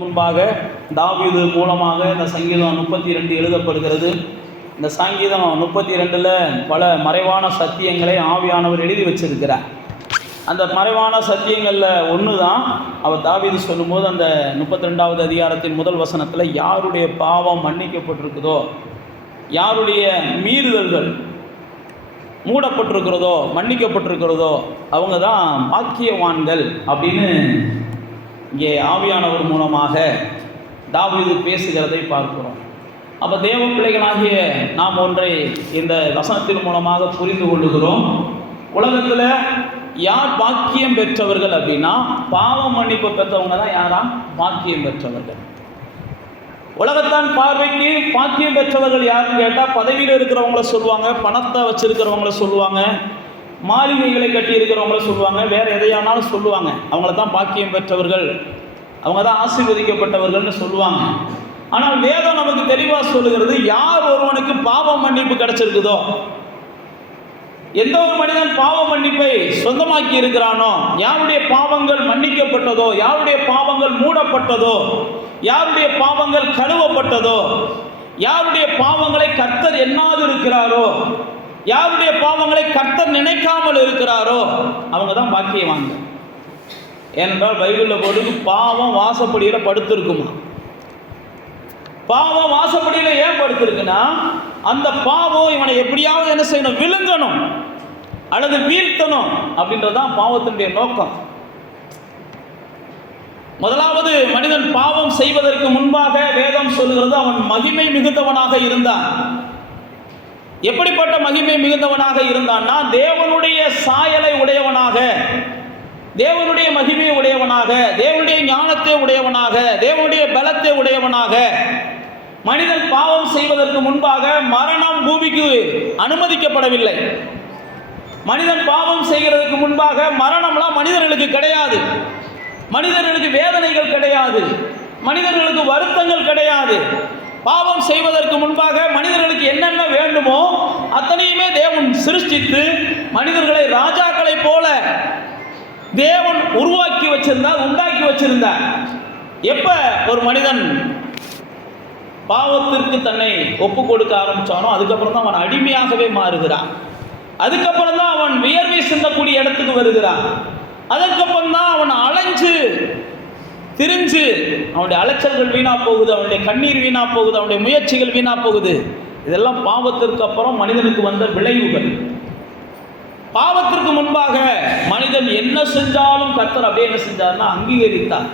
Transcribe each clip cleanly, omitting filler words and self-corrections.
முன்பாக தாவீது மூலமாக இந்த சங்கீதம் 32 எழுதப்படுகிறது. இந்த சங்கீதம் 32ல் பல மறைவான சத்தியங்களை ஆவியானவர் எழுதி வச்சிருக்கிறார். அந்த மறைவான சத்தியங்களில் ஒன்று தான் அவர் தாவீது சொல்லும்போது அந்த 32வது அதிகாரத்தின் முதல் வசனத்தில் யாருடைய பாவம் மன்னிக்கப்பட்டிருக்குதோ, யாருடைய மீறுதல்கள் மூடப்பட்டிருக்கிறதோ, மன்னிக்கப்பட்டிருக்கிறதோ அவங்க தான் பாக்கியவான்கள் அப்படின்னு இங்கே ஆவியானவர் மூலமாக தாவீது பேசுகிறதை பார்க்கிறோம். அப்போ தேவ பிள்ளைகளாகிய நாம் ஒன்றை இந்த வசனத்தின் மூலமாக புரிந்து கொள்ளுகிறோம். உலகத்தில் யார் பாக்கியம் பெற்றவர்கள் அப்படின்னா, பாவம் மன்னிப்பு பெற்றவங்க தான் யாரா பாக்கியம் பெற்றவர்கள். உலகத்தான் பார்வைக்கு பாக்கியம் பெற்றவர்கள் யாருன்னு கேட்டால், பதவியில் இருக்கிறவங்கள சொல்லுவாங்க, பணத்தை வச்சிருக்கிறவங்கள சொல்லுவாங்க, மாளிகைகளை கட்டி இருக்கிறவங்கள சொல்லுவாங்க, வேறு எதையானாலும் சொல்லுவாங்க. அவங்கள தான் பாக்கியம் பெற்றவர்கள், அவங்க தான் ஆசீர்வதிக்கப்பட்டவர்கள்னு சொல்லுவாங்க. ஆனால் வேதம் நமக்கு தெளிவாக சொல்லுகிறது, யார் ஒருவனுக்கு பாவ மன்னிப்பு கிடைச்சிருக்குதோ, எந்த ஒரு மனிதன் பாவ மன்னிப்பை சொந்தமாக்கி இருக்கிறானோ, யாருடைய பாவங்கள் மன்னிக்கப்பட்டதோ, யாருடைய பாவங்கள் மூடப்பட்டதோ, யாருடைய பாவங்கள் கழுவப்பட்டதோ, யாருடைய பாவங்களை கர்த்தர் எண்ணாது இருக்கிறாரோ, யாருடைய பாவங்களை கர்த்தர் நினைக்காமல் இருக்கிறாரோ அவங்க தான் பாக்கியவாங்க. ஏனென்றால் பைபிளில் போட்டு பாவம் வாசப்படியில் படுத்திருக்குமா. பாவம் வாசப்படியில் ஏன் படுத்திருக்குன்னா, அந்த பாவம் இவனை எப்படியாவது என்ன செய்யணும், விழுங்கணும் அல்லது வீழ்த்தணும் அப்படின்றதான் பாவத்தினுடைய நோக்கம். முதலாவது மனிதன் பாவம் செய்வதற்கு முன்பாக வேதம் சொல்லுகிறது, அவன் மகிமை மிகுந்தவனாக இருந்தான். எப்படிப்பட்ட மகிமை மிகுந்தவனாக இருந்தான்னா, தேவனுடைய சாயலை உடையவனாக, தேவனுடைய மகிமையை உடையவனாக, தேவனுடைய ஞானத்தை உடையவனாக, தேவனுடைய பலத்தை உடையவனாக. மனிதன் பாவம் செய்வதற்கு முன்பாக மரணம் பூமிக்கு அனுமதிக்கப்படவில்லை. மனிதன் பாவம் செய்கிறதுக்கு முன்பாக மரணம்லாம் மனிதர்களுக்கு கிடையாது, மனிதர்களுக்கு வேதனைகள் கிடையாது, மனிதர்களுக்கு வருத்தங்கள் கிடையாது. பாவம் செய்வதற்கு முன்பாக மனிதர்களுக்கு என்னென்ன வேண்டுமோ அத்தனையுமே தேவன் சிருஷ்டித்து மனிதர்களை ராஜாக்களை போல தேவன் உருவாக்கி வச்சிருந்தார், உண்டாக்கி வச்சிருந்தார். எப்ப ஒரு மனிதன் பாவத்திற்கு தன்னை ஒப்பு கொடுக்க ஆரம்பிச்சானோ, அதுக்கப்புறம் தான் அவன் அடிமையாகவே மாறுகிறான். அதுக்கப்புறம் தான் அவன் வியர்வை சிந்தக்கூடிய இடத்துக்கு வருகிறான். அதுக்கப்புறம் தான் அவன் அலைஞ்சு திரிஞ்சு அவனுடைய அலைச்சல்கள் வீணா போகுது, அவனுடைய கண்ணீர் வீணா போகுது, அவனுடைய முயற்சிகள் வீணா போகுது. இதெல்லாம் பாவத்திற்கு அப்புறம் மனிதனுக்கு வந்த விளைவுகள். பாவத்திற்கு முன்பாக மனிதன் என்ன செஞ்சாலும் கர்த்தர் அப்படியே என்ன செஞ்சார்னா அங்கீகரித்தார்.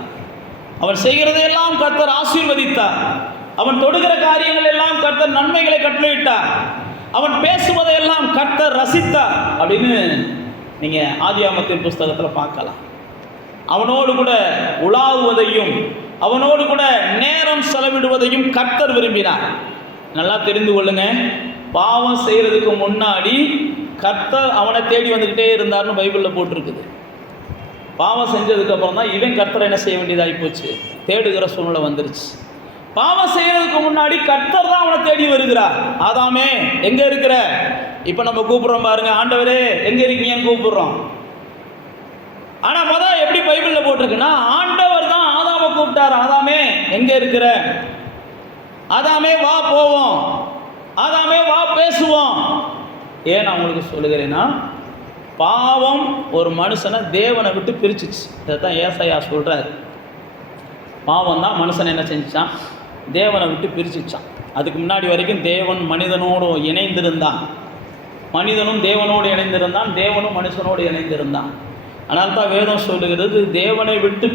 அவன் செய்கிறதையெல்லாம் கர்த்தர் ஆசீர்வதித்தார். அவன் தொடுகிற காரியங்கள் எல்லாம் கர்த்தர் நன்மைகளை கட்டளையிட்டார். அவன் பேசுவதையெல்லாம் கர்த்தர் ரசித்தார் அப்படின்னு நீங்க ஆதியாகமத்தின் புஸ்தகத்தில் பார்க்கலாம். அவனோடு கூட உலாவுவதையும் அவனோடு கூட நேரம் செலவிடுவதையும் கர்த்தர் விரும்பினார். நல்லா தெரிந்து கொள்ளுங்க, பாவம் செய்யறதுக்கு முன்னாடி கர்த்தர் அவனை தேடி வந்துக்கிட்டே இருந்தார்னு பைபிளில் போட்டிருக்குது. பாவம் செஞ்சதுக்கு அப்புறம் தான் இவன் கர்த்தரை என்ன செய்ய வேண்டியதாகி போச்சு, தேடுகிற சூழ்நிலை வந்துருச்சு. பாவம் செய்யறதுக்கு முன்னாடி கர்த்தர் தான் அவனை தேடி வருகிறார். ஆதாமே எங்க இருக்கிற, இப்ப நம்ம கூப்பிடுறோம் பாருங்க, ஆண்டவரே எங்க இருக்கீங்கன்னு கூப்பிடுறோம். ஆனா முதல் எப்படி பைபிள்ல போட்டிருக்குன்னா, ஆண்டவர் தான் ஆதாமை கூப்பிட்டார், ஆதாமே எங்க இருக்கிற, ஆதாமே வா போவோம், ஆதாமே வா பேசுவோம். ஏன் நான் உங்களுக்கு சொல்லுகிறேன்னா, பாவம் ஒரு மனுஷனை தேவனை விட்டு பிரிச்சிச்சு. இதைத்தான் ஏசாயா சொல்றாரு. பாவம் தான் மனுஷனை என்ன செஞ்சான், தேவனை விட்டு பிரிச்சிச்சான். அதுக்கு முன்னாடி வரைக்கும் தேவன் மனிதனோடு இணைந்திருந்தான், மனிதனும் தேவனோடு இணைந்திருந்தான், தேவனும் மனுஷனோடு இணைந்திருந்தான். ஆனால் தான் வேதம் சொல்லுகிறது, தேவனை விட்டு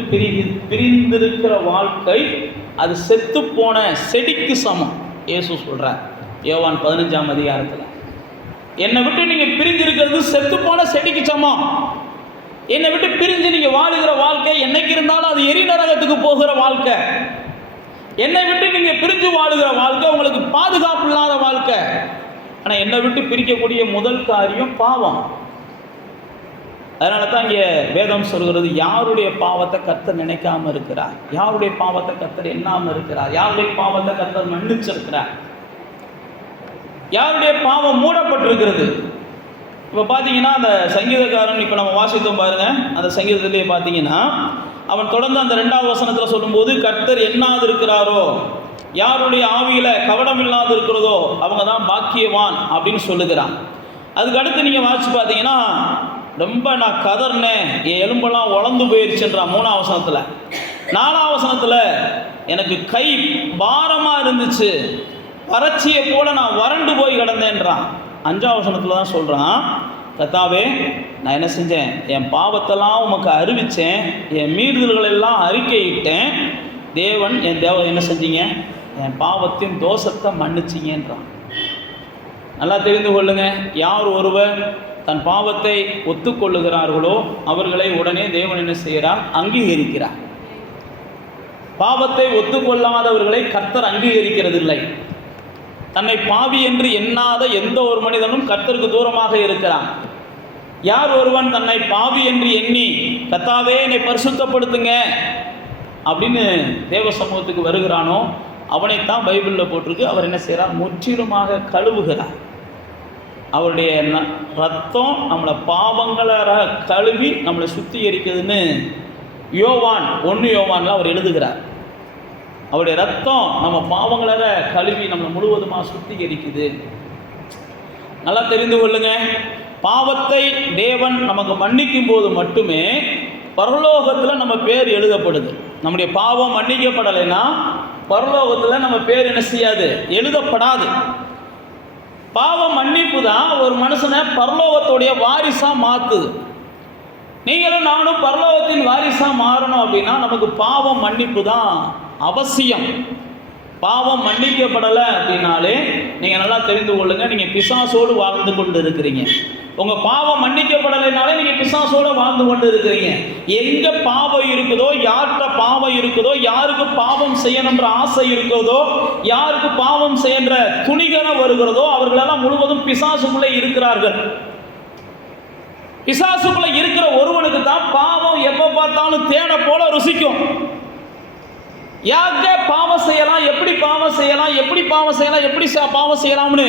பிரிந்திருக்கிற வாழ்க்கை அது செத்து போன செடிக்கு சமம். இயேசு சொல்றார் யோவான் 15ஆம் அதிகாரத்தில், என்னை விட்டு நீங்க பிரிஞ்சிருக்கிறது செத்து போன செடிக்கு சமம். என்னை விட்டு பிரிஞ்சு நீங்க வாழுகிற வாழ்க்கை என்னைக்கு இருந்தாலும் அது எரி நரகத்துக்கு போகிற வாழ்க்கை. என்னை விட்டு நீங்க பிரிஞ்சு வாழுகிற வாழ்க்கை உங்களுக்கு பாதுகாப்பு இல்லாத வாழ்க்கை. ஆனா என்னை விட்டு பிரிக்கக்கூடிய முதல் காரியம் பாவம். அதனால தான் இங்கே வேதம் சொல்கிறது, யாருடைய பாவத்தை கர்த்தர் நினைக்காம இருக்கிறார், யாருடைய பாவத்தை கர்த்தர் எண்ணாம இருக்கிறார், யாருடைய பாவத்தை கர்த்தர் மன்னிச்சிருக்கிறார், யாருடைய பாவம் மூடப்பட்டிருக்கிறது. இப்போ பார்த்தீங்கன்னா அந்த சங்கீதக்காரன் இப்போ நம்ம வாசித்தோம் பாருங்க, அந்த சங்கீதத்திலேயே பார்த்தீங்கன்னா அவன் தொடர்ந்து அந்த 2வது வசனத்தில் சொல்லும்போது, கர்த்தர் எண்ணாது இருக்கிறாரோ, யாருடைய ஆவியில கவடம் இல்லாது இருக்கிறதோ அவங்க தான் பாக்கியவான் அப்படின்னு சொல்லுகிறான். அதுக்கு அடுத்து நீங்கள் வாசிச்சு பார்த்தீங்கன்னா, ரொம்ப நான் கதர்னேன், என் எலும்பெல்லாம் உழந்து போயிடுச்சுன்றான் 3ஆம் வசனத்தில். 4ஆம் வசனத்தில் எனக்கு கை பாரமாக இருந்துச்சு, வறட்சியை போல நான் வறண்டு போய் கிடந்தேன்றான். 5ஆம் வசனத்தில் தான் சொல்கிறான், கர்த்தாவே நான் என்ன செஞ்சேன், என் பாவத்தெல்லாம் உமக்கு அறிவித்தேன், என் மீறுதல்களெல்லாம் அறிக்கையிட்டேன், தேவன் என் என்ன செஞ்சீங்க, என் பாவத்தின் தோஷத்தை மன்னிச்சிங்கன்றான். நல்லா தெரிந்து கொள்ளுங்க, யார் ஒருவர் தன் பாவத்தை ஒத்துக்கொள்ளுகிறார்களோ அவர்களை உடனே தேவன் என்ன செய்கிறார், அங்கீகரிக்கிறார். பாவத்தை ஒத்துக்கொள்ளாதவர்களை கர்த்தர் அங்கீகரிக்கிறதில்லை. தன்னை பாவி என்று எண்ணாத எந்த ஒரு மனிதனும் கர்த்தருக்கு தூரமாக இருக்கிறான். யார் ஒருவன் தன்னை பாவி என்று எண்ணி, கர்த்தாவே என்னை பரிசுத்தப்படுத்துங்க அப்படின்னு தேவ சமூகத்துக்கு வருகிறானோ அவனைத்தான் பைபிளில் போட்டிருக்கு, அவர் என்ன செய்கிறார், முற்றிலுமாக கழுவுகிறார். அவருடைய ரத்தம் நம்மளை பாவங்களை கழுவி நம்மளை சுத்திகரிக்குதுன்னு யோவான் 1 யோவான்ல அவர் எழுதுகிறார். அவருடைய ரத்தம் நம்ம பாவங்களை கழுவி நம்மளை முழுவதுமாக சுத்திகரிக்குது. நல்லா தெரிந்து கொள்ளுங்க, பாவத்தை தேவன் நமக்கு மன்னிக்கும் போது மட்டுமே பரலோகத்தில் நம்ம பேர் எழுதப்படுது. நம்முடைய பாவம் மன்னிக்கப்படலைன்னா பரலோகத்தில் நம்ம பேர் என்ன செய்யாது, எழுதப்படாது. பாவம் மன்னிப்பு தான் ஒரு மனுஷனை பரலோகத்துடைய வாரிசாக மாற்றுது. நீங்களும் நானும் பரலோகத்தின் வாரிசாக மாறணும் அப்படின்னா நமக்கு பாவம் மன்னிப்பு தான் அவசியம். பாவம் மன்னிக்கப்படலை அப்படின்னாலே நீங்கள் நல்லா தெரிந்து கொள்ளுங்க, நீங்கள் பிசாசோடு வாழ்ந்து கொண்டு இருக்கிறீங்க. உங்கள் பாவம் மன்னிக்கப்படலைனாலே நீங்கள் பிசாசோடு வாழ்ந்து கொண்டு இருக்கிறீங்க. எங்கே பாவம் இருக்குதோ, யார்கிட்ட பாவம் இருக்குதோ, யாருக்கு பாவம் செய்யணுன்ற ஆசை இருக்கிறதோ, யாருக்கு பாவம் செய்யன்ற துணிகரம் வருகிறதோ அவர்களெல்லாம் முழுவதும் பிசாசுக்குள்ளே இருக்கிறார்கள். பிசாசுக்குள்ள இருக்கிற ஒருவனுக்கு தான் பாவம் எப்போ பார்த்தாலும் தேனை போல ருசிக்கும். யாருக்கே பாவம் செய்யலாம், எப்படி பாவம் செய்யலாம், எப்படி பாவம் செய்யலாம், எப்படி பாவம் செய்யலாம்னு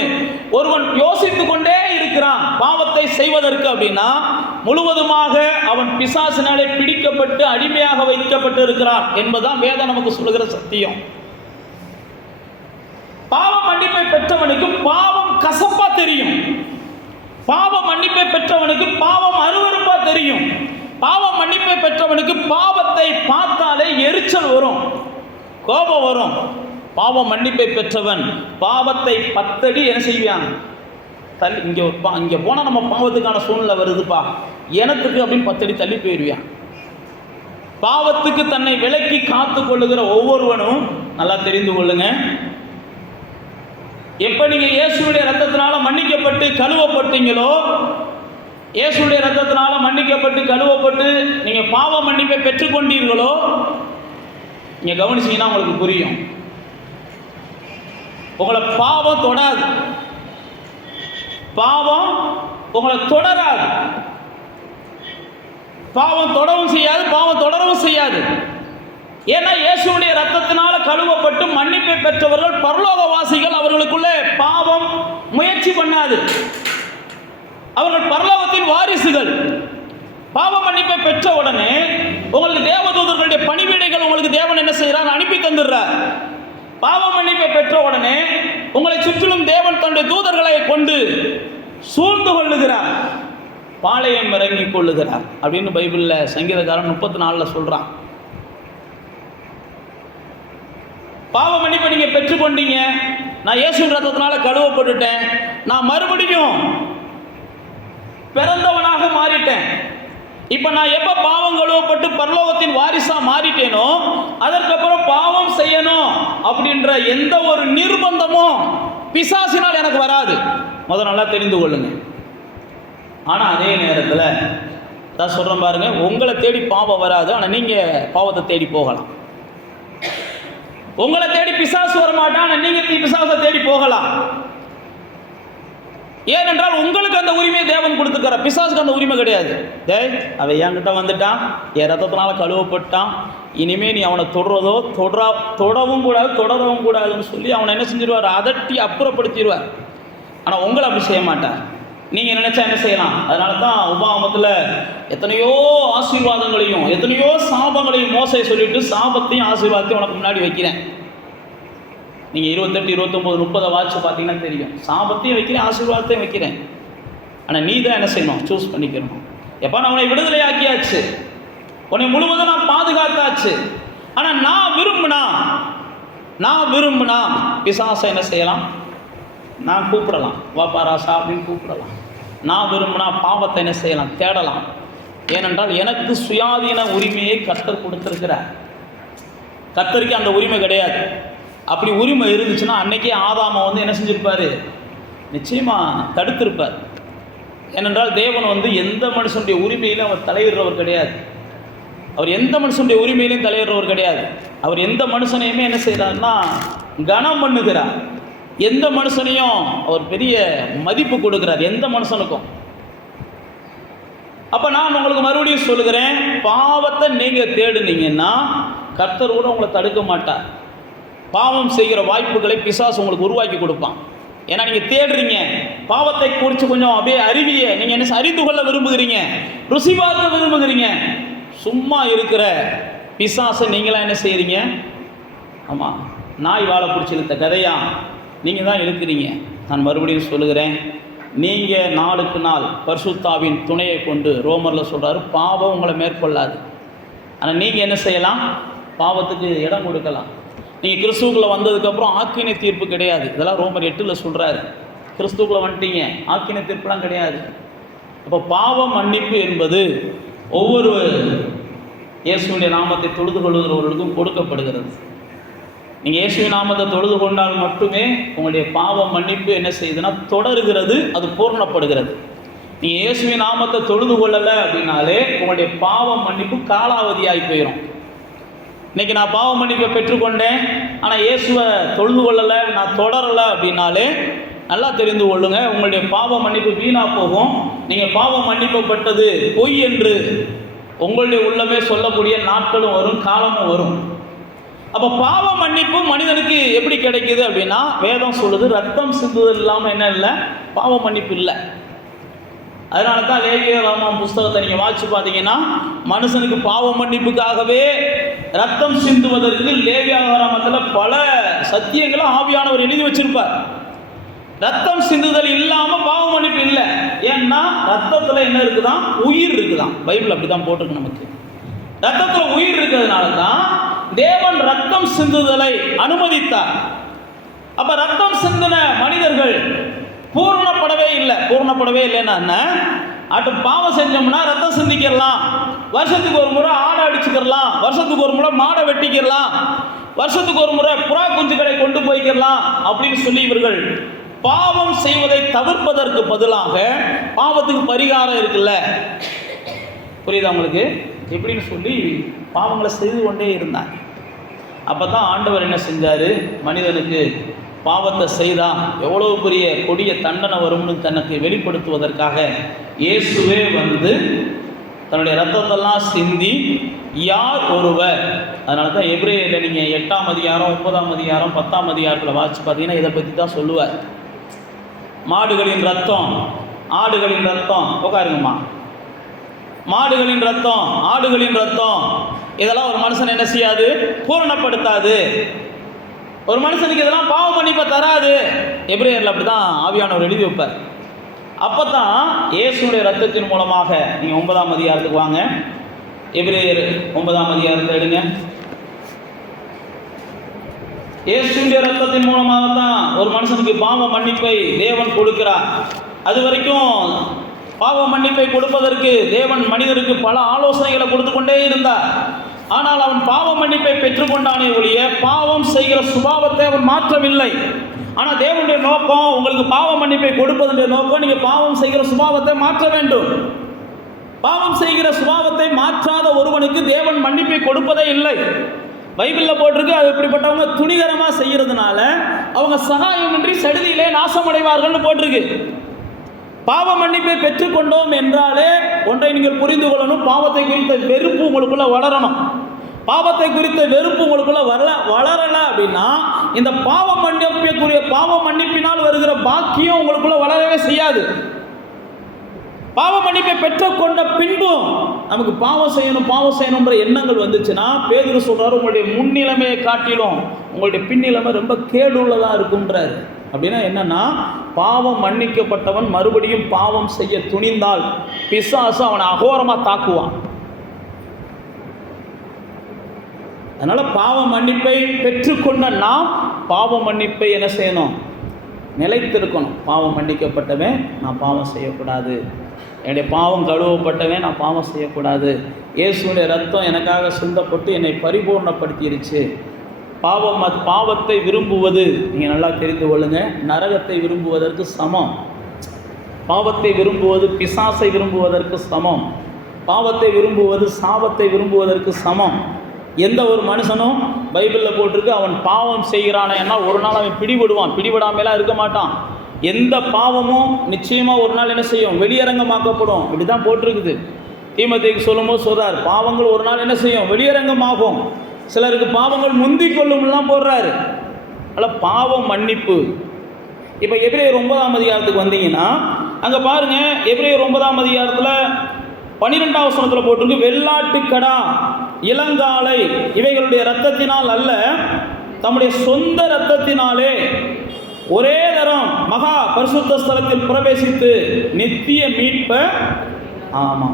ஒருவன் யோசித்து கொண்டே இருக்கிறான் பாவத்தை செய்வதற்கு அப்படின்னா முழுவதுமாக அவன் பிசாசினாலே பிடிக்கப்பட்டு அடிமையாக வைக்கப்பட்டு இருக்கிறான் என்பதுதான் வேதம் நமக்கு சொல்லுகிற சத்தியம். பாவ மன்னிப்பை பெற்றவனுக்கு பாவம் கசப்பா தெரியும். பாவ மன்னிப்பை பெற்றவனுக்கு பாவம் அருவருப்பா தெரியும். பாவ மன்னிப்பை பெற்றவனுக்கு பாவத்தை பார்த்தாலே எரிச்சல் வரும், கோபம் வரும். பாவ மன்னிப்பை பெற்றவன் பாவத்தை 10 அடி என்ன செய்வான், தள்ளி இங்கே போனால் நம்ம பாவத்துக்கான சூழ்நிலை வருதுப்பா எனத்துக்கு அப்படின்னு 10 அடி தள்ளி போயிடுவான். பாவத்துக்கு தன்னை விலக்கி காத்து கொள்ளுகிற ஒவ்வொருவனும் நல்லா தெரிந்து கொள்ளுங்க, எப்போ நீங்கள் இயேசுடைய ரத்தத்தினால மன்னிக்கப்பட்டு கழுவப்பட்டீங்களோ, இயேசுடைய ரத்தத்தினால மன்னிக்கப்பட்டு கழுவப்பட்டு நீங்கள் பாவ மன்னிப்பை பெற்றுக்கொண்டீர்களோ, நீங்கள் கவனிச்சீங்கன்னா உங்களுக்கு புரியும், உங்களை பாவம் தொடாது, பாவம் உங்களை தொடராது, பாவம் தொடவும் செய்யாது, பாவம் தொடரவும் செய்யாது. ஏன்னா இயேசுடைய ரத்தத்தினால கழுவப்பட்டு மன்னிப்பை பெற்றவர்கள் பரலோகவாசிகள். அவர்களுக்குள்ளே பாவம் முயற்சி பண்ணாது, அவர்கள் பரலோகத்தின் வாரிசுகள். பாவ மன்னிப்பை பெற்ற உடனே உங்களுக்கு தேவதூதர்களுடைய பணிவிடைகள் உங்களுக்கு தேவன் என்ன செய்கிறார், அனுப்பி தந்துடுறார். பாவ மன்னிப்பை பெற்ற உடனே உங்களை சுற்றிலும் தேவன் தன்னுடைய தூதர்களை கொண்டு சூழ்ந்து கொள்ளுகிறார், பாளையம் இறங்கி கொள்ளுகிறார் அப்படின்னு பைபிளில் சங்கீதக்காரன் 34 சொல்கிறான். பாவ மன்னிப்பை நீங்கள் பெற்றுக்கொண்டீங்க, நான் இயேசுவின் ரத்தத்தினால கழுவப்பட்டுட்டேன், நான் மறுபடியும் பிறந்தவனாக மாறிட்டேன். இப்போ நான் எப்போ பாவம் கழுவப்பட்டு பரலோகத்தின் வாரிசாக மாறிட்டேனோ அதற்கப்புறம் பாவம் செய்யணும் அப்படின்ற எந்த ஒரு நிர்பந்தமும் பிசாசினால் எனக்கு வராது. முதல் நல்லா தெரிந்து கொள்ளுங்க. ஆனால் அதே நேரத்தில் தான் சொல்கிறேன் பாருங்க, உங்களை தேடி பாவம் வராது, ஆனால் நீங்கள் பாவத்தை தேடி போகலாம். உங்களை தேடி பிசாசு வரமாட்டான், ஆனால் நீங்கள் பிசாசை தேடி போகலாம். ஏனென்றால் உங்களுக்கு அந்த உரிமையை தேவன் கொடுத்துக்கிற, பிசாசுக்கு அந்த உரிமை கிடையாது. அவன் என்கிட்ட வந்துட்டான், என் ரத்தத்தினால கழுவப்பட்டான், இனிமே நீ அவனை தொடுறதோ தொடவும் கூடாது, தொடரவும் கூடாதுன்னு சொல்லி அவனை என்ன செஞ்சிருவார், அதட்டி அப்புறப்படுத்திடுவார். ஆனால் உங்களை அப்படி செய்ய மாட்டார். நீங்கள் நினச்சா என்ன செய்யலாம். அதனால தான் உபாகமத்தில் எத்தனையோ ஆசீர்வாதங்களையும் எத்தனையோ சாபங்களையும் மோசே சொல்லிட்டு சாபத்தையும் ஆசீர்வாதத்தையும் உனக்கு முன்னாடி வைக்கிறேன். நீங்கள் 28, 29, 30 வாட்ச் பார்த்தீங்கன்னா தெரியும். சாபத்தையும் வைக்கிறேன், ஆசீர்வாதத்தையும் வைக்கிறேன். ஆனால் நீ தான் என்ன செய்யணும், சூஸ் பண்ணிக்கணும். எப்போ நான் உன்னை விடுதலை ஆக்கியாச்சு, உன்னை முழுவதும் நான் பாதுகாத்தாச்சு. ஆனால் நான் விரும்பினா பிசாசை என்ன செய்யலாம், நான் கூப்பிடலாம், வாப்பா ராசா அப்படின்னு கூப்பிடலாம். நான் விரும்பினா பாவத்தை என்ன செய்யலாம், தேடலாம். ஏனென்றால் எனக்கு சுயாதீன உரிமையை கர்த்தர் கொடுத்திருக்கிறார். கர்த்தருக்கு அந்த உரிமை கிடையாது. அப்படி உரிமை இருந்துச்சுன்னா அன்னைக்கே ஆதாமை வந்து என்ன செஞ்சிருப்பாரு, நிச்சயமாக தடுத்திருப்பார். ஏனென்றால் தேவன் எந்த மனுஷனுடைய உரிமையிலும் அவர் தலையிடுறவர் கிடையாது. அவர் எந்த மனுஷனுடைய உரிமையிலையும் தலையிடுறவர் கிடையாது. அவர் எந்த மனுஷனையுமே என்ன செய்கிறார்னா கனம் பண்ணுகிறார். எந்த மனுஷனையும் அவர் பெரிய மதிப்பு கொடுக்கிறார், எந்த மனுஷனுக்கும். அப்போ நான் உங்களுக்கு மறுபடியும் சொல்லுகிறேன், பாவத்தை நீங்கள் தேடுனீங்கன்னா கர்த்தர் கூட உங்களை தடுக்க மாட்டார். பாவம் செய்கிற வாய்ப்புகளை பிசாசு உங்களுக்கு உருவாக்கி கொடுப்பான். ஏன்னா நீங்கள் தேடுறீங்க, பாவத்தை குறித்து கொஞ்சம் அப்படியே அறிவிய நீங்கள் என்ன அறிந்து கொள்ள விரும்புகிறீங்க, ருசி பார்க்க விரும்புகிறீங்க. சும்மா இருக்கிற பிசாசை நீங்களாம் என்ன செய்கிறீங்க, ஆமாம் நாய் வாழை பிடிச்சி இழுத்த கதையா நீங்கள் தான் இழுக்கிறீங்க. நான் மறுபடியும் சொல்லுகிறேன், நீங்கள் நாளுக்கு நாள் பரிசுத்தாவின் துணையை கொண்டு, ரோமரில் சொல்கிறாரு, பாவம் உங்களை மேற்கொள்ளாது. ஆனால் நீங்கள் என்ன செய்யலாம், பாவத்துக்கு இடம் கொடுக்கலாம். நீங்கள் கிறிஸ்துவுக்குள்ளே வந்ததுக்கப்புறம் ஆக்கினை தீர்ப்பு கிடையாது. இதெல்லாம் ரோமர் 8 சொல்கிறாரு. கிறிஸ்துவுக்குள்ளே வந்துட்டீங்க, ஆக்கினை தீர்ப்புலாம் கிடையாது. அப்போ பாவ மன்னிப்பு என்பது ஒவ்வொரு இயேசுவினுடைய நாமத்தை தொழுது கொள்ளுகிறவர்களுக்கும் கொடுக்கப்படுகிறது. நீங்கள் இயேசுவின் நாமத்தை தொழுது கொண்டால் மட்டுமே உங்களுடைய பாவ மன்னிப்பு என்ன செய்யுதுன்னா தொடருகிறது, அது பூர்ணப்படுகிறது. நீங்கள் இயேசுவின் நாமத்தை தொழுது கொள்ளலை அப்படின்னாலே உங்களுடைய பாவ மன்னிப்பு காலாவதியாகி போயிடும். இன்றைக்கி நான் பாவ மன்னிப்பை பெற்றுக்கொண்டேன், ஆனால் இயேசுவை தொழுது கொள்ளலை, நான் தொடரலை அப்படின்னாலே நல்லா தெரிந்து கொள்ளுங்க, உங்களுடைய பாவ மன்னிப்பு வீணாக போகும். நீங்கள் பாவம் மன்னிப்பப்பட்டது பொய் என்று உங்களுடைய உள்ளமே சொல்லக்கூடிய நாட்களும் வரும், காலமும் வரும். அப்போ பாவ மன்னிப்பு மனிதனுக்கு எப்படி கிடைக்குது அப்படின்னா, வேதம் சொல்லுது, ரத்தம் சிந்துதல் இல்லாமல் என்ன இல்லை, பாவ மன்னிப்பு இல்லை. அதனால தான் லேவியராகமம் புஸ்தகத்தை நீங்கள் வாசிச்சு பார்த்தீங்கன்னா, மனுஷனுக்கு பாவ மன்னிப்புக்காகவே ரத்தம் சிந்துவதற்கு லேவியராகமத்தில் பல சத்தியங்களை ஆவியானவர் எழுதி வச்சிருப்பார். ரத்தம் சிந்துதல் இல்லாமல் பாவ மன்னிப்பு இல்லை. ஏன்னா ரத்தத்தில் என்ன இருக்குதான், உயிர் இருக்குதான். பைபிள் அப்படி தான் போட்டிருக்கு நமக்கு. ரத்தத்தில் உயிர் இருக்கிறதுனால தான் தேவன் ரத்தம் சிந்துதலை அனுமதித்தார். அப்போ ரத்தம் சிந்தின மனிதர்கள் பூர்ணப்படவே இல்லைன்னா அட்டு பாவம் செஞ்சோம்னா ரத்தம் சிந்திக்கலாம், வருஷத்துக்கு ஒரு முறை ஆடை அடிச்சுக்கலாம், வருஷத்துக்கு ஒரு முறை மாடை வெட்டிக்கலாம், வருஷத்துக்கு ஒரு முறை புறா குஞ்சுகளை கொண்டு போய்க்கலாம் அப்படின்னு சொல்லி இவர்கள் பாவம் செய்வதை தவிர்ப்பதற்கு பதிலாக பாவத்துக்கு பரிகாரம் இருக்குல்ல, புரியுதா உங்களுக்கு, எப்படின்னு சொல்லி பாவங்களை செய்து கொண்டே இருந்தாங்க. அப்போ தான் ஆண்டவர் என்ன செஞ்சார், மனிதனுக்கு பாவத்தை செய்தால் எவ்வளோ பெரிய கொடிய தண்டனை வரும்னு தனக்கு வெளிப்படுத்துவதற்காக இயேசுவே தன்னுடைய ரத்தத்தெல்லாம் சிந்தி யார் ஒருவர். அதனால தான் எபிரேயரில் நீங்கள் 8ஆம் அதிகாரம் 9ஆம் அதிகாரம் 10ஆம் அதிகாரத்தில் வாசித்து பார்த்தீங்கன்னா இதை பற்றி தான் சொல்லுவார். மாடுகளின் ரத்தம், ஆடுகளின் ரத்தம், உட்காருங்கம்மா, மாடுகளின் ரத்தம், ஆடுகளின் ரத்தம், இதெல்லாம் ஒரு மனுஷன் என்ன செய்யாது, பூரணப்படுத்தாது. ஒரு மனுஷனுக்கு இதெல்லாம் பாவ மன்னிப்பை தராது. எபிரேயரில் அப்படி தான் ஆவியானவர் எழுதி வைப்பார். அப்போ தான் இயேசுடைய ரத்தத்தின் மூலமாக, நீங்கள் 9ஆம் அதிகாரத்துக்கு வாங்க, எபிரேயர் 9ஆம் அதிகாரத்தை எடுங்க. இயேசுடைய ரத்தத்தின் மூலமாக தான் ஒரு மனுஷனுக்கு பாவ மன்னிப்பை தேவன் கொடுக்கிறார். அது வரைக்கும் பாவ மன்னிப்பை கொடுப்பதற்கு தேவன் மனிதருக்கு பல ஆலோசனைகளை கொடுத்து கொண்டே இருந்தார். ஆனால் அவன் பாவ மன்னிப்பை பெற்றுக்கொண்டானே ஒழிய பாவம் செய்கிற சுபாவத்தை அவன் மாற்றவில்லை. ஆனால் தேவனுடைய நோக்கம், உங்களுக்கு பாவ மன்னிப்பை கொடுப்பதனுடைய நோக்கம், நீங்கள் பாவம் செய்கிற சுபாவத்தை மாற்ற வேண்டும். பாவம் செய்கிற சுபாவத்தை மாற்றாத ஒருவனுக்கு தேவன் மன்னிப்பை கொடுப்பதே இல்லை. பைபிளில் போட்டிருக்கு, அது இப்படிப்பட்டவங்க துணிகரமாக செய்கிறதுனால அவங்க சகாயமின்றி சடுதியிலே நாசமடைவார்கள்னு போட்டிருக்கு. பாவ மன்னிப்பை பெற்றுக்கொண்டோம் என்றாலே ஒன்றை நீங்கள் புரிந்து கொள்ளணும், பாவத்தை குறித்த வெறுப்பு உங்களுக்குள்ள வளரணும். பாவத்தை குறித்த வெறுப்பு உங்களுக்குள்ள வளரலை அப்படின்னா இந்த பாவ மன்னிப்பினால் வருகிற பாக்கியம் உங்களுக்குள்ள வளரவே செய்யாது. பாவ மன்னிப்பை பெற்றுக்கொண்ட பின்பும் நமக்கு பாவம் செய்யணும்ன்ற எண்ணங்கள் வந்துச்சுன்னா பேதுரு சொல்றாரு, உங்களுடைய முன்னிலைமையை காட்டிலும் உங்களுடைய பின்னிலைமை ரொம்ப கேடுள்ளதாக இருக்குன்றாரு. அப்படின்னா என்னன்னா, பாவம் மன்னிக்கப்பட்டவன் மறுபடியும் பாவம் செய்ய துணிந்தால் பிசாசு அவனை அகோரமாக தாக்குவான். அதனால பாவ மன்னிப்பை பெற்றுக்கொண்ட நாம் பாவ மன்னிப்பை என்ன செய்யணும்? நிலைத்திருக்கணும். பாவம் மன்னிக்கப்பட்டவன் நான் பாவம் செய்யக்கூடாது, என்னுடைய பாவம் கழுவப்பட்டவன் நான் பாவம் செய்யக்கூடாது, இயேசுடைய ரத்தம் எனக்காக சிந்தப்பட்டு என்னை பரிபூர்ணப்படுத்திருச்சு. பாவத்தை விரும்புவது, நீங்கள் நல்லா தெரிந்து கொள்ளுங்க, நரகத்தை விரும்புவதற்கு சமம். பாவத்தை விரும்புவது பிசாசை விரும்புவதற்கு சமம். பாவத்தை விரும்புவது சாபத்தை விரும்புவதற்கு சமம். எந்த ஒரு மனுஷனும் பைபிளில் போட்டிருக்கு, அவன் பாவம் செய்கிறானேன்னா ஒரு நாள் அவன் பிடிபடுவான், பிடிபடாமலாம் இருக்க மாட்டான். எந்த பாவமும் நிச்சயமாக ஒரு நாள் என்ன செய்யும்? வெளியரங்கமாக்கப்படும். இப்படி தான் போட்டிருக்குது. தீமோத்தேயுக்கு சொல்லும்போது சொல்கிறார், பாவங்கள் ஒரு நாள் என்ன செய்யும்? வெளியரங்கமாகும். சிலருக்கு பாவங்கள் முந்தி கொள்ளும்லாம் போடுறாரு. அதில் பாவம் மன்னிப்பு. இப்போ எபிரேயர் 9ஆம் அதிகாரத்துக்கு வந்தீங்கன்னா அங்கே பாருங்கள், எபிரேயர் 9ஆம் அதிகாரத்தில் 12ஆம் வசனத்தில் போட்டிருக்கு, வெள்ளாட்டுக்கடா இளங்காளை இவைகளுடைய இரத்தத்தினால் அல்ல, தம்முடைய சொந்த இரத்தத்தினாலே ஒரே தரம் மகா பரிசுத்த ஸ்தலத்தில் பிரவேசித்து நித்திய மீட்பை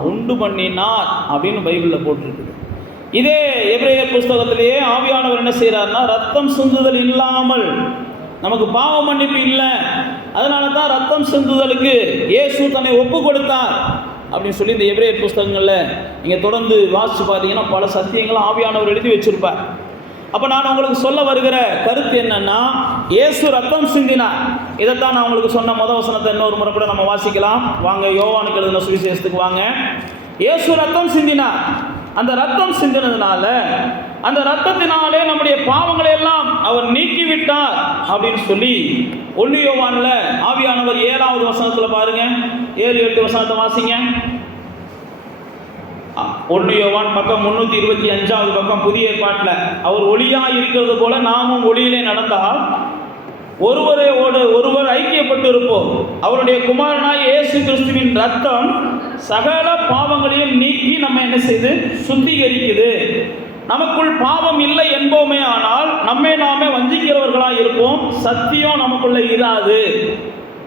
உண்டு பண்ணினார் அப்படின்னு பைபிளில் போட்டிருக்குது. இதே எபிரேயர் புஸ்தகத்திலேயே ஆவியானவர் என்ன செய்கிறார்னா, ரத்தம் சிந்துதல் இல்லாமல் நமக்கு பாவ மன்னிப்பு இல்லை, அதனால தான் ரத்தம் சிந்துதலுக்கு இயேசு தன்னை ஒப்பு கொடுத்தார் அப்படின்னு சொல்லி இந்த எபிரேயர் புஸ்தகங்களில் நீங்கள் தொடர்ந்து வாசித்து பார்த்தீங்கன்னா பல சத்தியங்களும் ஆவியானவர் எழுதி வச்சிருப்பார். அப்போ நான் உங்களுக்கு சொல்ல வருகிற கருத்து என்னன்னா, இயேசு ரத்தம் சிந்தினார். இதைத்தான் நான் உங்களுக்கு சொன்ன முதல் வசனத்தை இன்னொரு முறை கூட நம்ம வாசிக்கலாம். வாங்க, யோவானுக்கு எழுதின சுவிசேஷத்துக்கு வாங்க. இயேசு ரத்தம் சிந்தினார். அந்த ரத்தம் சிந்தினதுனால, அந்த ரத்தத்தினாலே நம்முடைய பாவங்களை எல்லாம் அவர் நீக்கிவிட்டார் அப்படின்னு சொல்லி 1 யோவானில் ஆவியானவர் 7வது வசனத்தில் பாருங்க, 7-8 வசனத்தை வாசிங்க. 1 யோவான் பக்கம் 325வது பக்கம், புதிய ஏற்பாட்டில், அவர் ஒளியாக இருக்கிறது போல நாமும் ஒளியிலே நடந்தால் ஒருவரோடு ஒருவர் ஐக்கியப்பட்டு இருப்போம். அவருடைய குமாரனாய் இயேசு கிறிஸ்துவின் ரத்தம் சகல பாவங்களையும் நீக்கி நம்ம என்ன செய்து சுத்திகரிக்குது. நமக்குள் பாவம் இல்லை என்போமே, ஆனால் நம்மை நாமே வஞ்சிக்கிறவர்களாக இருப்போம், சத்தியம் நமக்குள்ள இராது.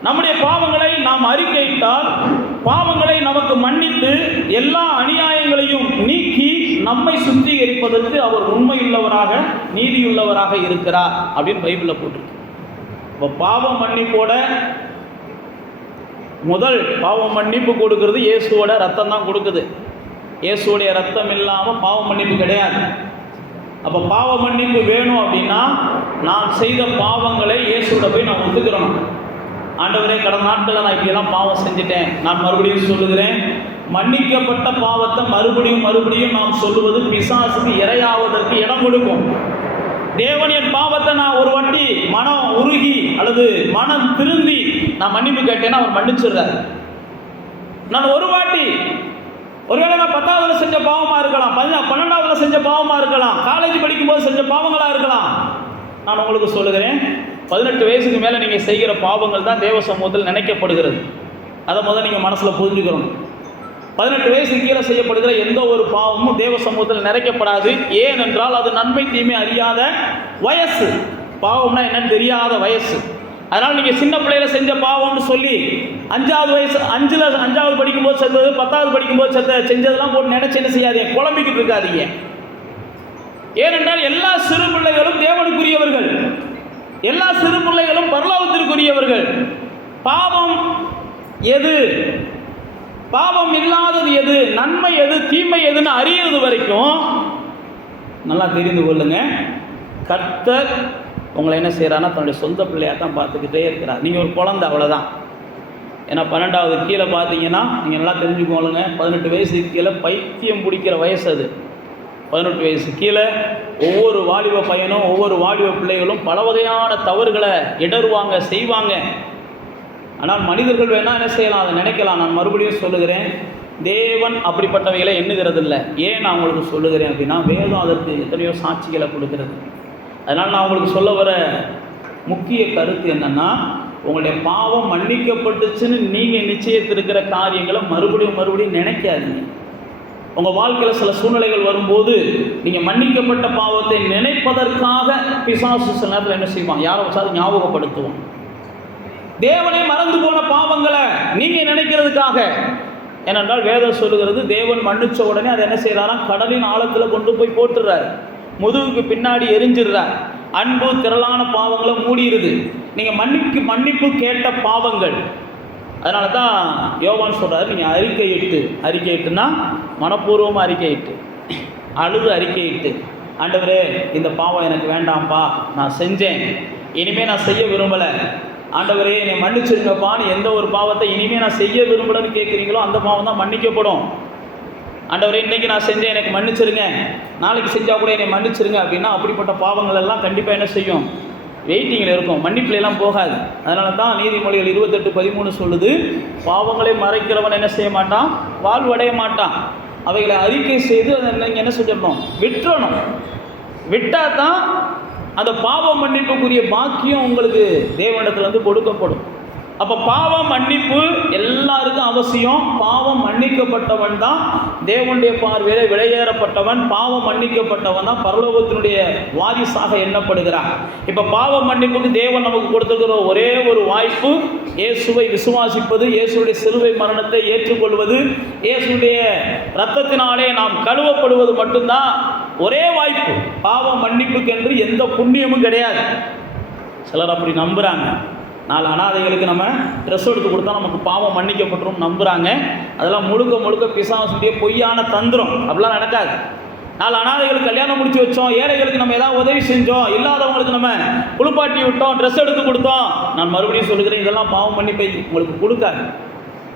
நம்முடைய பாவங்களை நாம் அறிக்கையிட்டால் பாவங்களை நமக்கு மன்னித்து எல்லா அநியாயங்களையும் நீக்கி நம்மை சுத்திகரிப்பதற்கு அவர் உண்மையுள்ளவராக நீதியுள்ளவராக இருக்கிறார் அப்படின்னு பைபிளில் போட்டிருக்கு. இப்போ பாவம் மன்னிப்போட முதல் பாவம் மன்னிப்பு கொடுக்கறது இயேசுவோட ரத்தம் தான் கொடுக்குது. இயேசுடைய ரத்தம் இல்லாமல் பாவ மன்னிப்பு கிடையாது. அப்போ பாவ மன்னிப்பு வேணும் அப்படின்னா நான் செய்த பாவங்களை இயேசுவோட போய் நான் ஒத்துக்கிறோம். ஆண்டவரே, கடந்த நாட்களில் நான் இப்படியெல்லாம் பாவம் செஞ்சுட்டேன், நான் மறுபடியும் சொல்லுகிறேன். மன்னிக்கப்பட்ட பாவத்தை மறுபடியும் நாம் சொல்லுவது பிசாசுக்கு இரையாவதற்கு இடம் கொடுக்கும். தேவன் என் பாவத்தை நான் ஒரு வாட்டி மனம் உருகி அல்லது மனம் திருந்தி நான் மன்னிப்பு கேட்டேன்னா அவர் மன்னிச்சிடுறாரு. நான் ஒரு வாட்டி, ஒருவேளை நான் 10ஆவதுல செஞ்ச பாவமாக இருக்கலாம், 12ஆவதுல செஞ்ச பாவமாக இருக்கலாம், காலேஜ் படிக்கும்போது செஞ்ச பாவங்களாக இருக்கலாம். நான் உங்களுக்கு சொல்லுகிறேன், 18 வயசுக்கு மேலே நீங்கள் செய்கிற பாவங்கள் தான் தேவ சமூகத்தில் நினைக்கப்படுகிறது. அதை முதல்ல நீங்கள் மனசில் புரிஞ்சுக்கணும். 18 வயசுக்கு கீழே செய்யப்படுகிற எந்த ஒரு பாவமும் தேவ சமூகத்தில் நிறைக்கப்படாது. ஏனென்றால் அது நன்மை தீமை அறியாத வயசு. பாவம்னா என்னன்னு தெரியாத வயசு. அதனால் நீங்கள் சின்ன பிள்ளையில செஞ்ச பாவம்னு சொல்லி 5வது வயசு 5வது படிக்கும்போது செஞ்சது, 10வது படிக்கும்போது செஞ்சதெல்லாம் போட்டு நினைச்சு என்ன செய்யாதீங்க, குழம்பிக்கிட்டு இருக்காதீங்க. ஏனென்றால் எல்லா சிறு பிள்ளைகளும் தேவனுக்குரியவர்கள், எல்லா சிறு பிள்ளைகளும் பரலோகத்திற்குரியவர்கள். பாவம் எது, பாவம் இல்லாதது எது, நன்மை எது, தீமை எதுன்னு அறியறது வரைக்கும் நல்லா தெரிந்து கொள்ளுங்க. கர்த்தர் உங்களை என்ன செய்கிறான்னா தன்னுடைய சொந்த பிள்ளையாக தான் பார்த்துக்கிட்டே இருக்கிறார். நீங்கள் ஒரு குழந்தை, அவ்வளோதான். ஏன்னா 12வது கீழே பார்த்தீங்கன்னா நீங்கள் நல்லா தெரிஞ்சுக்கோளுங்க, 18 வயசுக்கு கீழே பைத்தியம் பிடிக்கிற வயசு அது. 18 வயசு கீழே ஒவ்வொரு வாலிப பையனும் ஒவ்வொரு வாலிப பிள்ளைகளும் பல வகையான தவறுகளை இடருவாங்க, செய்வாங்க. ஆனால் மனிதர்கள் வேணால் என்ன செய்யலாம், அதை நினைக்கலாம். நான் மறுபடியும் சொல்லுகிறேன், தேவன் அப்படிப்பட்டவைகளை எண்ணுகிறது இல்லை. ஏன் நான் உங்களுக்கு சொல்லுகிறேன் அப்படின்னா, வேதம் அதற்கு எத்தனையோ சாட்சிகளை கொடுக்கிறது. அதனால் நான் உங்களுக்கு சொல்ல வர முக்கிய கருத்து என்னென்னா, உங்களுடைய பாவம் மன்னிக்கப்பட்டுச்சுன்னு நீங்கள் நிச்சயத்திருக்கிற காரியங்களை மறுபடியும் நினைக்காதீங்க. உங்கள் வாழ்க்கையில் சில சூழ்நிலைகள் வரும்போது நீங்கள் மன்னிக்கப்பட்ட பாவத்தை நினைப்பதற்காக பிசாசு சில நேரத்தில் என்ன செய்வான், யாரை வச்சாலும் ஞாபகப்படுத்துவான். தேவனை மறந்து போன பாவங்களை நீங்கள் நினைக்கிறதுக்காக. ஏனென்றால் வேதம் சொல்லுகிறது, தேவன் மன்னிச்ச உடனே அதை என்ன செய்கிறாராம், கடலின் ஆழத்தில் கொண்டு போய் போட்டுடுறார், முதுகுக்கு பின்னாடி எரிஞ்சிடுறார். அன்பு திரளான பாவங்களை மூடிடுது. நீங்கள் மன்னிப்பு கேட்ட பாவங்கள். அதனால தான் யோவான் சொல்கிறார், நீங்கள் அறிக்கையிட்டுனா மனப்பூர்வமாக அறிக்கையிட்டு, அழுது அறிக்கையிட்டு, ஆண்டவரே இந்த பாவம் எனக்கு வேண்டாம்ப்பா, நான் செஞ்சேன், இனிமேல் நான் செய்ய விரும்பலை, ஆண்டவரே என்னை மன்னிச்சிருங்கப்பான்னு எந்த ஒரு பாவத்தை இனிமேல் நான் செய்ய விரும்பலன்னு கேட்குறீங்களோ அந்த பாவம் தான் மன்னிக்கப்படும். ஆண்டவரே இன்றைக்கி நான் செஞ்சேன், எனக்கு மன்னிச்சிருங்க, நாளைக்கு செஞ்சால் கூட என்னை மன்னிச்சிருங்க அப்படின்னா அப்படிப்பட்ட பாவங்கள் எல்லாம் கண்டிப்பாக என்ன செய்யும், வெயிட்டிங்கில் இருக்கும், மன்னிப்புலாம் போகாது. அதனால தான் நீதிமொழிகள் 28:13 சொல்லுது, பாவங்களை மறைக்கிறவன் என்ன செய்ய மாட்டான், வாழ்வடைய மாட்டான். அவைகளை அறிக்கை செய்து அதை நீங்கள் என்ன செஞ்சிடணும், விட்டுறணும். விட்டால் தான் அந்த பாவ மன்னிப்புக்குரிய பாக்கியம் உங்களுக்கு தேவனிடத்துலேருந்து கொடுக்கப்படும். அப்போ பாவ மன்னிப்பு எல்லாருக்கும் அவசியம். பாவம் மன்னிக்கப்பட்டவன் தான் தேவனுடைய பார்வையிலே விலையேறப்பட்டவன். பாவம் மன்னிக்கப்பட்டவன் தான் பரலோகத்தினுடைய வாரிசாக எண்ணப்படுகிறான். இப்போ பாவ மன்னிப்புக்கு தேவன் நமக்கு கொடுத்துருக்கிற ஒரே ஒரு வாய்ப்பு, இயேசுவை விசுவாசிப்பது, இயேசுடைய சிலுவை மரணத்தை ஏற்றுக்கொள்வது, இயேசுடைய இரத்தத்தினாலே நாம் கழுவப்படுவது மட்டும்தான் ஒரே வாய்ப்பு. பாவ மன்னிப்புக்கு என்று எந்த புண்ணியமும் கிடையாது. சிலர் அப்படி நம்புகிறாங்க. 4 அனாதைகளுக்கு நம்ம ட்ரெஸ் எடுத்து கொடுத்தா நமக்கு பாவம் மன்னிக்கப்பட்டுரும் நம்புகிறாங்க. அதெல்லாம் முழுக்க பிசாசுடைய பொய்யான தந்திரம். அப்படிலாம் நடக்காது. 4 அனாதைகளுக்கு கல்யாணம் முடிச்சு வச்சோம், ஏழைகளுக்கு நம்ம ஏதாவது உதவி செஞ்சோம், இல்லாதவங்களுக்கு நம்ம குளிப்பாட்டி விட்டோம், ட்ரெஸ் எடுத்து கொடுத்தோம். நான் மறுபடியும் சொல்லுகிறேன், இதெல்லாம் பாவம் மன்னிப்பை உங்களுக்கு கொடுக்காது.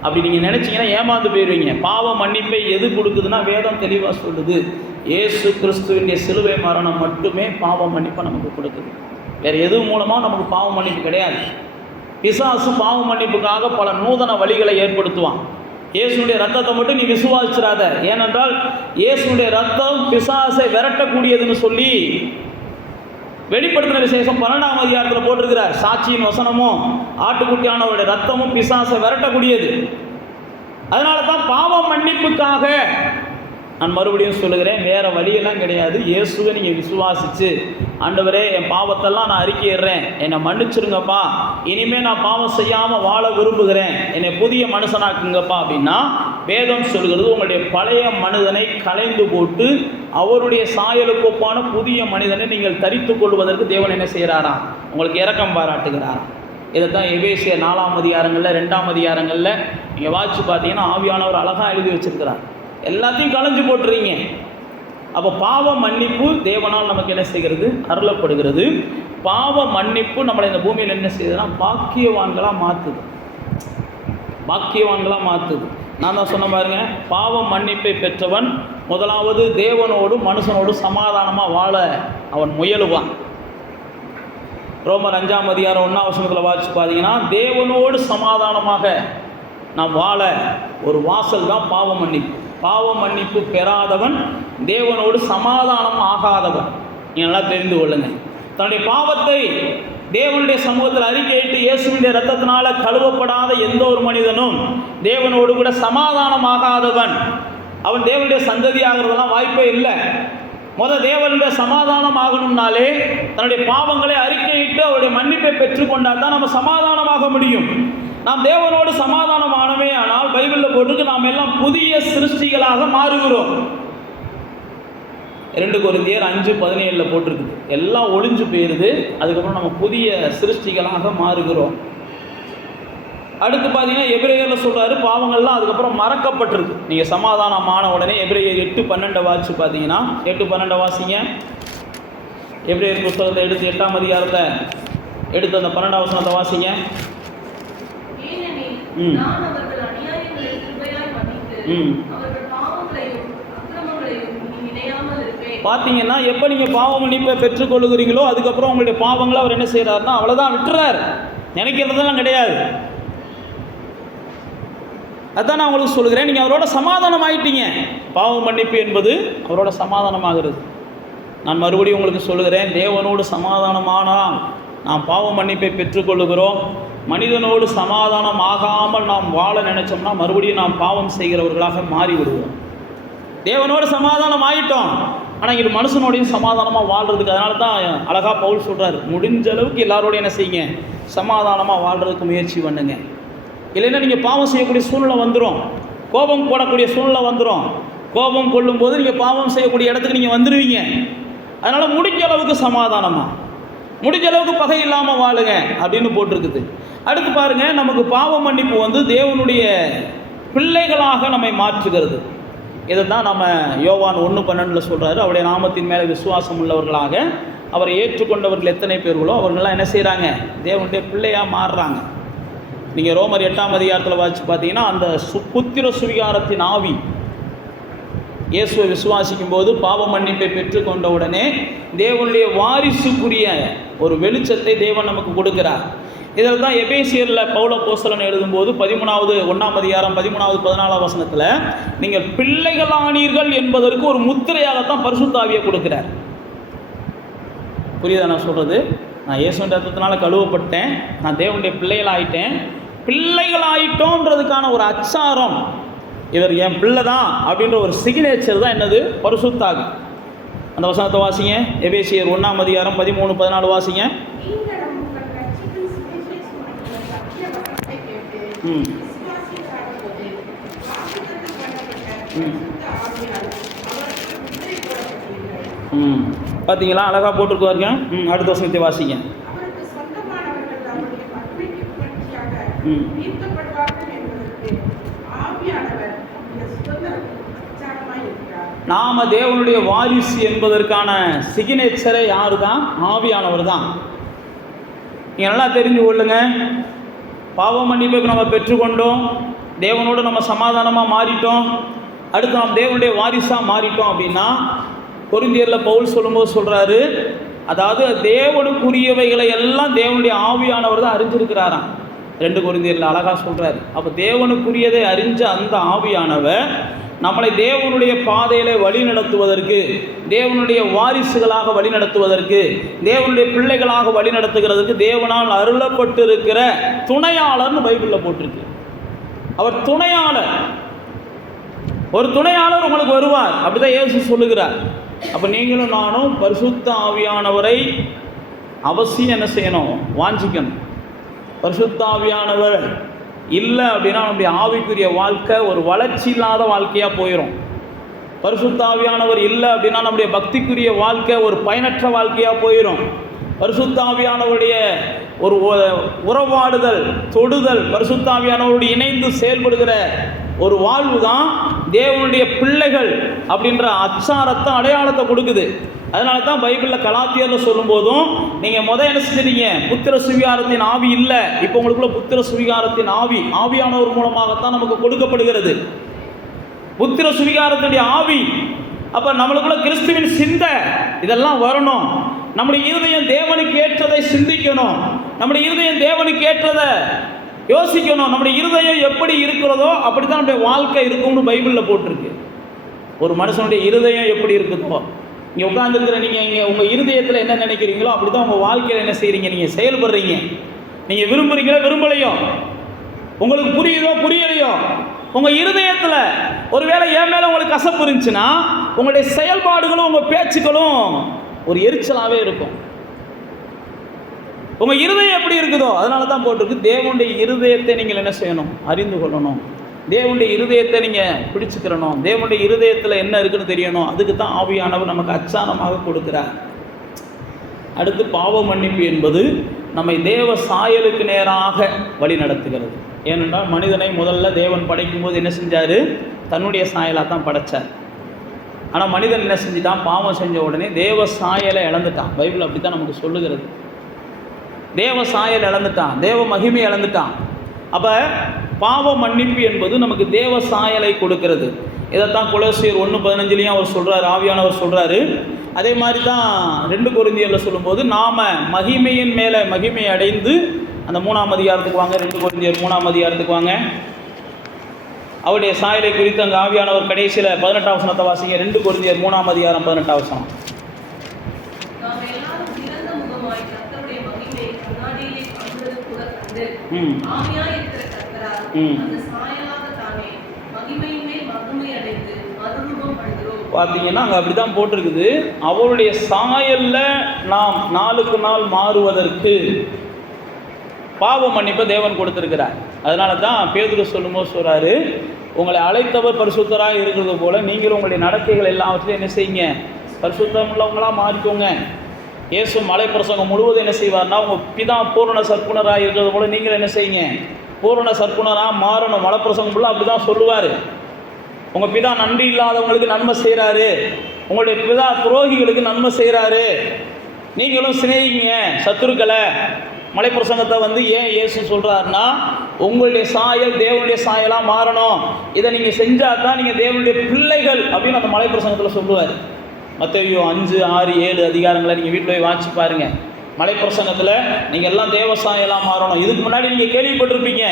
அப்படி நீங்கள் நினச்சிங்கன்னா ஏமாந்து போயிடுவீங்க. பாவ மன்னிப்பை எது கொடுக்குதுன்னா வேதம் தெளிவாக சொல்லுது, இயேசு கிறிஸ்துவினுடைய சிலுவை மரணம் மட்டுமே பாவ மன்னிப்பை நமக்கு கொடுக்குது. வேறு எது மூலமாக நமக்கு பாவ மன்னிப்பு கிடையாது. பிசாசு பாவ மன்னிப்புக்காக பல நூதன வழிகளை ஏற்படுத்துவான். இயேசுடைய ரத்தத்தை மட்டும் நீ விசுவாசிச்சிடாத, ஏனென்றால் இயேசுடைய ரத்தம் பிசாசை விரட்டக்கூடியதுன்னு சொல்லி வெளிப்படுத்தின விசேஷம் 12ஆம் அதிகாரத்தில் போட்டிருக்கிறார். சாட்சியின் வசனமும் ஆட்டுக்குட்டியானவருடைய ரத்தமும் பிசாசை விரட்டக்கூடியது. அதனால தான் பாவ மன்னிப்புக்காக நான் மறுபடியும் சொல்லுகிறேன், வேறு வழியெல்லாம் கிடையாது. இயேசுவை நீங்கள் விசுவாசித்து, ஆண்டவரே என் பாவத்தெல்லாம் நான் அறிக்கையிடுறேன், என்னை மன்னிச்சிருங்கப்பா, இனிமேல் நான் பாவம் செய்யாமல் வாழ விரும்புகிறேன், என்னை புதிய மனுஷனாக்குங்கப்பா அப்படின்னா வேதம் சொல்கிறது, உங்களுடைய பழைய மனிதனை களைந்து போட்டு அவருடைய சாயலுக்கு ஒப்பான புதிய மனிதனை நீங்கள் தரித்து கொள்வதற்கு தேவன் என்ன செய்கிறாராம், உங்களுக்கு இரக்கம் பாராட்டுகிறாராம். இதை தான் எபேசியர் 4ஆம் அதிகாரங்களில் 2ஆம் அதிகாரங்களில் நீங்கள் வாட்சி பார்த்தீங்கன்னா ஆவியானவர் அழகாக எழுதி வச்சிருக்கிறார். எல்லாத்தையும் களைஞ்சு போட்டுறீங்க. அப்போ பாவ மன்னிப்பு தேவனால் நமக்கு என்ன செய்கிறது, அருளப்படுகிறது. பாவ மன்னிப்பு நம்மளை இந்த பூமியில் என்ன செய்யுதுன்னா பாக்கியவான்களாக மாற்றுது. நான் தான் சொன்ன பாருங்க, பாவ மன்னிப்பை பெற்றவன் முதலாவது தேவனோடும் மனுஷனோடும் சமாதானமாக வாழ அவன் முயலுவான். ரோமர் 5ஆம் அதிகாரம் 1ஆம் வசனத்தில் வாசிச்சு பார்த்தீங்கன்னா, தேவனோடு சமாதானமாக நாம் வாழ ஒரு வாசல் தான் பாவ மன்னிப்பு. பாவ மன்னிப்பு பெறாதவன் தேவனோடு சமாதானம் ஆகாதவன். நீங்கள் நல்லா தெரிந்து கொள்ளுங்கள். தன்னுடைய பாவத்தை தேவனுடைய சமூகத்தில் அறிக்கையிட்டு இயேசுவினுடைய இரத்தத்தினால கழுவப்படாத எந்த ஒரு மனிதனும் தேவனோடு கூட சமாதானம் ஆகாதவன். அவன் தேவனுடைய சந்ததி ஆகிறதெல்லாம் வாய்ப்பே இல்லை. தேவனுடைய சமாதானம் ஆகணும்னாலே தன்னுடைய பாவங்களை அறிக்கையிட்டு அவருடைய மன்னிப்பை பெற்றுக்கொண்டால் தான் நம்ம சமாதானமாக முடியும். நாம் தேவனோடு சமாதானம் ஆனவே ஆனால் பைபிளில் போட்டுருக்கு, நாம் எல்லாம் புதிய சிருஷ்டிகளாக மாறுகிறோம். 2 கொரிந்தியர் 5:17 போட்டிருக்குது. எல்லாம் ஒளிஞ்சு போயிடுது, அதுக்கப்புறம் நம்ம புதிய சிருஷ்டிகளாக மாறுகிறோம். அடுத்து பார்த்தீங்கன்னா எபிரேயரில் சொல்கிறாரு, பாவங்கள்லாம் அதுக்கப்புறம் மறக்கப்பட்டிருக்கு. நீங்கள் சமாதானமான உடனே எபிரேயர் 8:12 வாசிச்சு பார்த்தீங்கன்னா, 8:12 வாசிங்க. எபிரேயர் புத்தகத்தை எடுத்து 8ஆம் அதிகாரத்தை எடுத்து அந்த 12ஆம் வசனத்தை வாசிங்க. பார்த்தீங்கன்னா எப்போ நீங்கள் பாவ மன்னிப்பை பெற்றுக்கொள்ளுகிறீங்களோ அதுக்கப்புறம் உங்களுடைய பாவங்களை அவர் என்ன செய்கிறாருன்னா அவ்வளோதான் விட்டுறாரு. நினைக்கிறதெல்லாம் கிடையாது. அதான் நான் உங்களுக்கு சொல்கிறேன், நீங்கள் அவரோட சமாதானம் ஆகிட்டீங்க. பாவ மன்னிப்பு என்பது அவரோட சமாதானமாகிறது. நான் மறுபடியும் உங்களுக்கு சொல்லுகிறேன், தேவனோடு சமாதானமானால் நாம் பாவ மன்னிப்பை பெற்றுக்கொள்ளுகிறோம். மனிதனோடு சமாதானம் ஆகாமல் நாம் வாழ நினைச்சோம்னா மறுபடியும் நாம் பாவம் செய்கிறவர்களாக மாறிவிடுவோம். தேவனோடு சமாதானம் ஆகிட்டோம், ஆனால் இங்கே மனுஷனோடையும் சமாதானமாக வாழ்கிறதுக்கு. அதனால தான் அழகாக பவுல் சொல்கிறார், முடிஞ்ச அளவுக்கு எல்லாரோடையும் என்ன செய்யுங்க, சமாதானமாக வாழ்கிறதுக்கு முயற்சி பண்ணுங்க. இல்லைன்னா நீங்கள் பாவம் செய்யக்கூடிய சூழ்நிலை வந்துடும், கோபம் போடக்கூடிய சூழ்நிலை வந்துடும். கோபம் கொள்ளும்போது நீங்கள் பாவம் செய்யக்கூடிய இடத்துக்கு நீங்கள் வந்துடுவீங்க. அதனால் முடிஞ்ச அளவுக்கு சமாதானமாக, முடிஞ்ச அளவுக்கு பகை இல்லாமல் வாழுங்க அப்படின்னு போட்டிருக்குது. அடுத்து பாருங்கள், நமக்கு பாவ மன்னிப்பு வந்து தேவனுடைய பிள்ளைகளாக நம்மை மாற்றுகிறது. இதை தான் நம்ம யோவான் 1:12 சொல்கிறாரு, அவருடைய நாமத்தின் மேலே விசுவாசம் உள்ளவர்களாக அவரை ஏற்றுக்கொண்டவர்கள் எத்தனை பேர்களோ அவர்களெல்லாம் என்ன செய்கிறாங்க, தேவனுடைய பிள்ளையாக மாறுறாங்க. நீங்கள் ரோமர் 8ஆம் அதிகாரத்தில் வாசித்து பார்த்தீங்கன்னா, அந்த புத்திர சுவிகாரத்தின் ஆவி இயேசுவை விசுவாசிக்கும் போது பாவ மன்னிப்பை பெற்றுக்கொண்ட உடனே தேவனுடைய வாரிசுக்குரிய ஒரு வெளிச்சத்தை தேவன் நமக்கு கொடுக்கிறார். இதில் தான் எபேசியரில் பவுல் அப்போஸ்தலன் எழுதும்போது 1ஆம் அதிகாரம் 13வது 14வது வசனத்தில் நீங்கள் பிள்ளைகளானீர்கள் என்பதற்கு ஒரு முத்திரையாகத்தான் பரிசுத்த ஆவியை கொடுக்கிறார். புரியுதா நான் சொல்கிறது? நான் இயேசுவின் ரத்தத்தினால கழுவப்பட்டேன், நான் தேவனுடைய பிள்ளைகளாயிட்டேன். பிள்ளைகளாயிட்டோன்றதுக்கான ஒரு அச்சாரம், இவர் என் பிள்ளை தான் அப்படின்ற ஒரு சிக்னேச்சர் தான் என்னது, பரிசுத்த ஆவி. அந்த வசனத்தை வாசிங்க, எபேசியர் 1ஆம் அதிகாரம் 13, 14 வாசிங்க. பார்த்தீங்களா, அழகாக போட்டிருக்குவாருங்க. அடுத்த வசனத்தை வாசிங்க. நாம தேவனுடைய வாரிசு என்பதற்கான சிக்னேச்சரை யாரு தான்? ஆவியானவர் தான். நீங்கள் நல்லா தெரிஞ்சு கொள்ளுங்க, பாவ மன்னிப்புக்கு நம்ம பெற்றுக்கொண்டோம், தேவனோடு நம்ம சமாதானமாக மாறிட்டோம், அடுத்து நாம் தேவனுடைய வாரிசாக மாறிட்டோம் அப்படின்னா, கொரிந்தியரில் பவுல் சொல்லும்போது சொல்கிறாரு, அதாவது தேவனுக்குரியவைகளை எல்லாம் தேவனுடைய ஆவியானவர் தான் அறிஞ்சிருக்கிறாராம். 2 கொரிந்தியரில் அழகாக சொல்கிறாரு. அப்போ தேவனுக்குரியதை அறிஞ்ச அந்த ஆவியானவர் நம்மளை தேவனுடைய பாதையில வழி நடத்துவதற்கு, தேவனுடைய வாரிசுகளாக வழி நடத்துவதற்கு, தேவனுடைய பிள்ளைகளாக வழி நடத்துகிறதுக்கு தேவனால் அருளப்பட்டிருக்கிற துணையாளர்னு பைபிளில் போட்டிருக்கு. அவர் துணையாளர், ஒரு துணையாளர் உங்களுக்கு வருவார், அப்படிதான் இயேசு சொல்லுகிறார். அப்போ நீங்களும் நானும் பரிசுத்த ஆவியானவரை அவசியம் என்ன செய்யணும், வாஞ்சிக்கணும். பரிசுத்த ஆவியானவர் இல்லை அப்படின்னா நம்முடைய ஆவிக்குரிய வாழ்க்கை ஒரு வளர்ச்சி இல்லாத வாழ்க்கையாக போயிடும். பரிசுத்த ஆவியானவர் இல்லை அப்படின்னா நம்முடைய பக்திக்குரிய வாழ்க்கை ஒரு பயனற்ற வாழ்க்கையாக போயிடும். பரிசுத்த ஆவியானவருடைய ஒரு உறவாடுதல், தொடுதல், பரிசுத்த ஆவியானவரோடு இணைந்து செயல்படுகிற ஒரு வாழ்வு தான் தேவனுடைய பிள்ளைகள் அப்படின்ற அச்சாரத்தை, அடையாளத்தை கொடுக்குது. அதனால தான் பைபிளில் கலாத்தியரில் சொல்லும் போதும் நீங்கள் என்ன செஞ்சீங்க, புத்திர சுவிகாரத்தின் ஆவி இல்லை, இப்போ உங்களுக்குள்ள புத்திர சுவிகாரத்தின் ஆவி, ஆவியானவர் மூலமாகத்தான் நமக்கு கொடுக்கப்படுகிறது புத்திர சுவிகாரத்துடைய ஆவி. அப்போ நம்மளுக்குள்ள கிறிஸ்துவின் சிந்தை இதெல்லாம் வரணும். நம்முடைய இருதயம் தேவனுக்கு ஏற்றதை சிந்திக்கணும், நம்முடைய இருதயம் தேவனுக்கு ஏற்றதை யோசிக்கணும். நம்முடைய இருதயம் எப்படி இருக்கிறதோ அப்படி தான் நம்முடைய வாழ்க்கை இருக்கும்னு பைபிளில் போட்டிருக்கு. ஒரு மனுஷனுடைய இருதயம் எப்படி இருக்குதோ, இங்கே உட்காந்துருக்கிற நீங்கள் இங்கே உங்கள் இருதயத்தில் என்ன நினைக்கிறீங்களோ அப்படி தான் உங்கள் வாழ்க்கையில் என்ன செய்கிறீங்க, நீங்கள் செயல்படுறீங்க. நீங்கள் விரும்புகிறீங்களோ விரும்பலையோ, உங்களுக்கு புரியுதோ புரியலையோ, உங்கள் இருதயத்தில் ஒருவேளை என் மேலே உங்களுக்கு கசப்பு இருந்துச்சுன்னா உங்களுடைய செயல்பாடுகளும் உங்கள் பேச்சுக்களும் ஒரு எரிச்சலாகவே இருக்கும். உங்கள் இருதயம் எப்படி இருக்குதோ அதனால தான் போட்டிருக்கு, தேவனுடைய இருதயத்தை நீங்கள் என்ன செய்யணும், அறிந்து கொள்ளணும். தேவனுடைய இருதயத்தை நீங்கள் பிடிச்சுக்கிறணும். தேவனுடைய இருதயத்தில் என்ன இருக்குன்னு தெரியணும். அதுக்கு தான் ஆவியானவர் நமக்கு அச்சாரமாக கொடுக்கிறார். அடுத்து பாவ மன்னிப்பு என்பது நம்மை தேவ சாயலுக்கு நேராக வழி நடத்துகிறது. ஏனென்றால் மனிதனை முதல்ல தேவன் படைக்கும் போது என்ன செஞ்சார், தன்னுடைய சாயலாக தான் படைத்தார். ஆனால் மனிதன் என்ன செஞ்சுட்டான், பாவம் செஞ்ச உடனே தேவ சாயலை இழந்துட்டான். பைபிள் அப்படி தான் நமக்கு சொல்லுகிறது. தேவ சாயல் இழந்துட்டான், தேவ மகிமை இழந்துட்டான். அப்போ பாவ மன்னிப்பு என்பது நமக்கு தேவ சாயலை கொடுக்கிறது. இதைத்தான் கொலோசியர் 1:15 அவர் சொல்கிறார், ஆவியானவர் சொல்கிறாரு. அதே மாதிரி தான் 2 கொரிந்தியரில் சொல்லும்போது நாம் மகிமையின் மேலே மகிமை அடைந்து, அந்த 3ஆம் அதிகாரத்துக்கு வாங்க, 2 கொரிந்தியர் 3ஆம் அதிகாரத்துக்கு வாங்க. அவருடைய சாயலை குறித்து அங்கே ஆவியானவர் கடைசியில் 18ஆம் வசனத்தை வாசிங்க. 2 கொரிந்தியர் 3ஆம் அதிகாரம் 18ஆம் வசனம். வந்து ஆவியாய் இருக்கிற கர்த்தரால் அந்த சாயலாக தானே மகிமையின் மேல் மகிமை அடைந்து மறுரூபம் அடைகிறோம். பார்த்தீங்கன்னா அங்கே அப்படி தான் போட்டிருக்குது. அவருடைய சாயல்ல நாம் நாளுக்கு நாள் மாறுவதற்கு பாவ மன்னிப்பை தேவன் கொடுத்திருக்கிறார். அதனால தான் பேதுரு சொல்லும்போது சொல்றாரு, உங்களை அழைத்தவர் பரிசுத்தராக இருக்கிறது போல நீங்களும் உங்களுடைய நடக்கைகள் எல்லாவற்றையும் என்ன செய்யுங்க, பரிசுத்தம் உள்ளவங்களாக மாறிக்கோங்க. இயேசு மலை பிரசங்கம் முழுவதும் என்ன செய்வார்னா, உங்கள் பிதா பூரண சற்குணராக இருக்கிறது போல நீங்களும் என்ன செய்யுங்க, பூரண சற்குணராக மாறணும். மலை பிரசங்கம் ஃபுல்லாக அப்படி தான் சொல்லுவார். உங்கள் பிதா நன்றி இல்லாதவங்களுக்கு நன்மை செய்கிறாரு, உங்களுடைய பிதா துரோகிகளுக்கு நன்மை செய்கிறாரு, நீங்களும் சிநேகிங்க சத்துருக்களை. மலை பிரசங்கத்தை வந்து ஏன் இயேசு சொல்கிறாருன்னா, உங்களுடைய சாயல் தேவனுடைய சாயலாக மாறணும். இதை நீங்கள் செஞ்சால் தான் நீங்கள் தேவனுடைய பிள்ளைகள் அப்படின்னு அந்த மலை பிரசங்கத்தில் சொல்லுவார். மத்தேயு 5, 6, 7 அதிகாரங்களை நீங்கள் வீட்டில் போய் வாசிச்சு பாருங்கள். மலை பிரசங்கத்தில் நீங்கள் எல்லாம் தேவ சாயலாக மாறணும். இதுக்கு முன்னாடி நீங்கள் கேள்விப்பட்டிருப்பீங்க,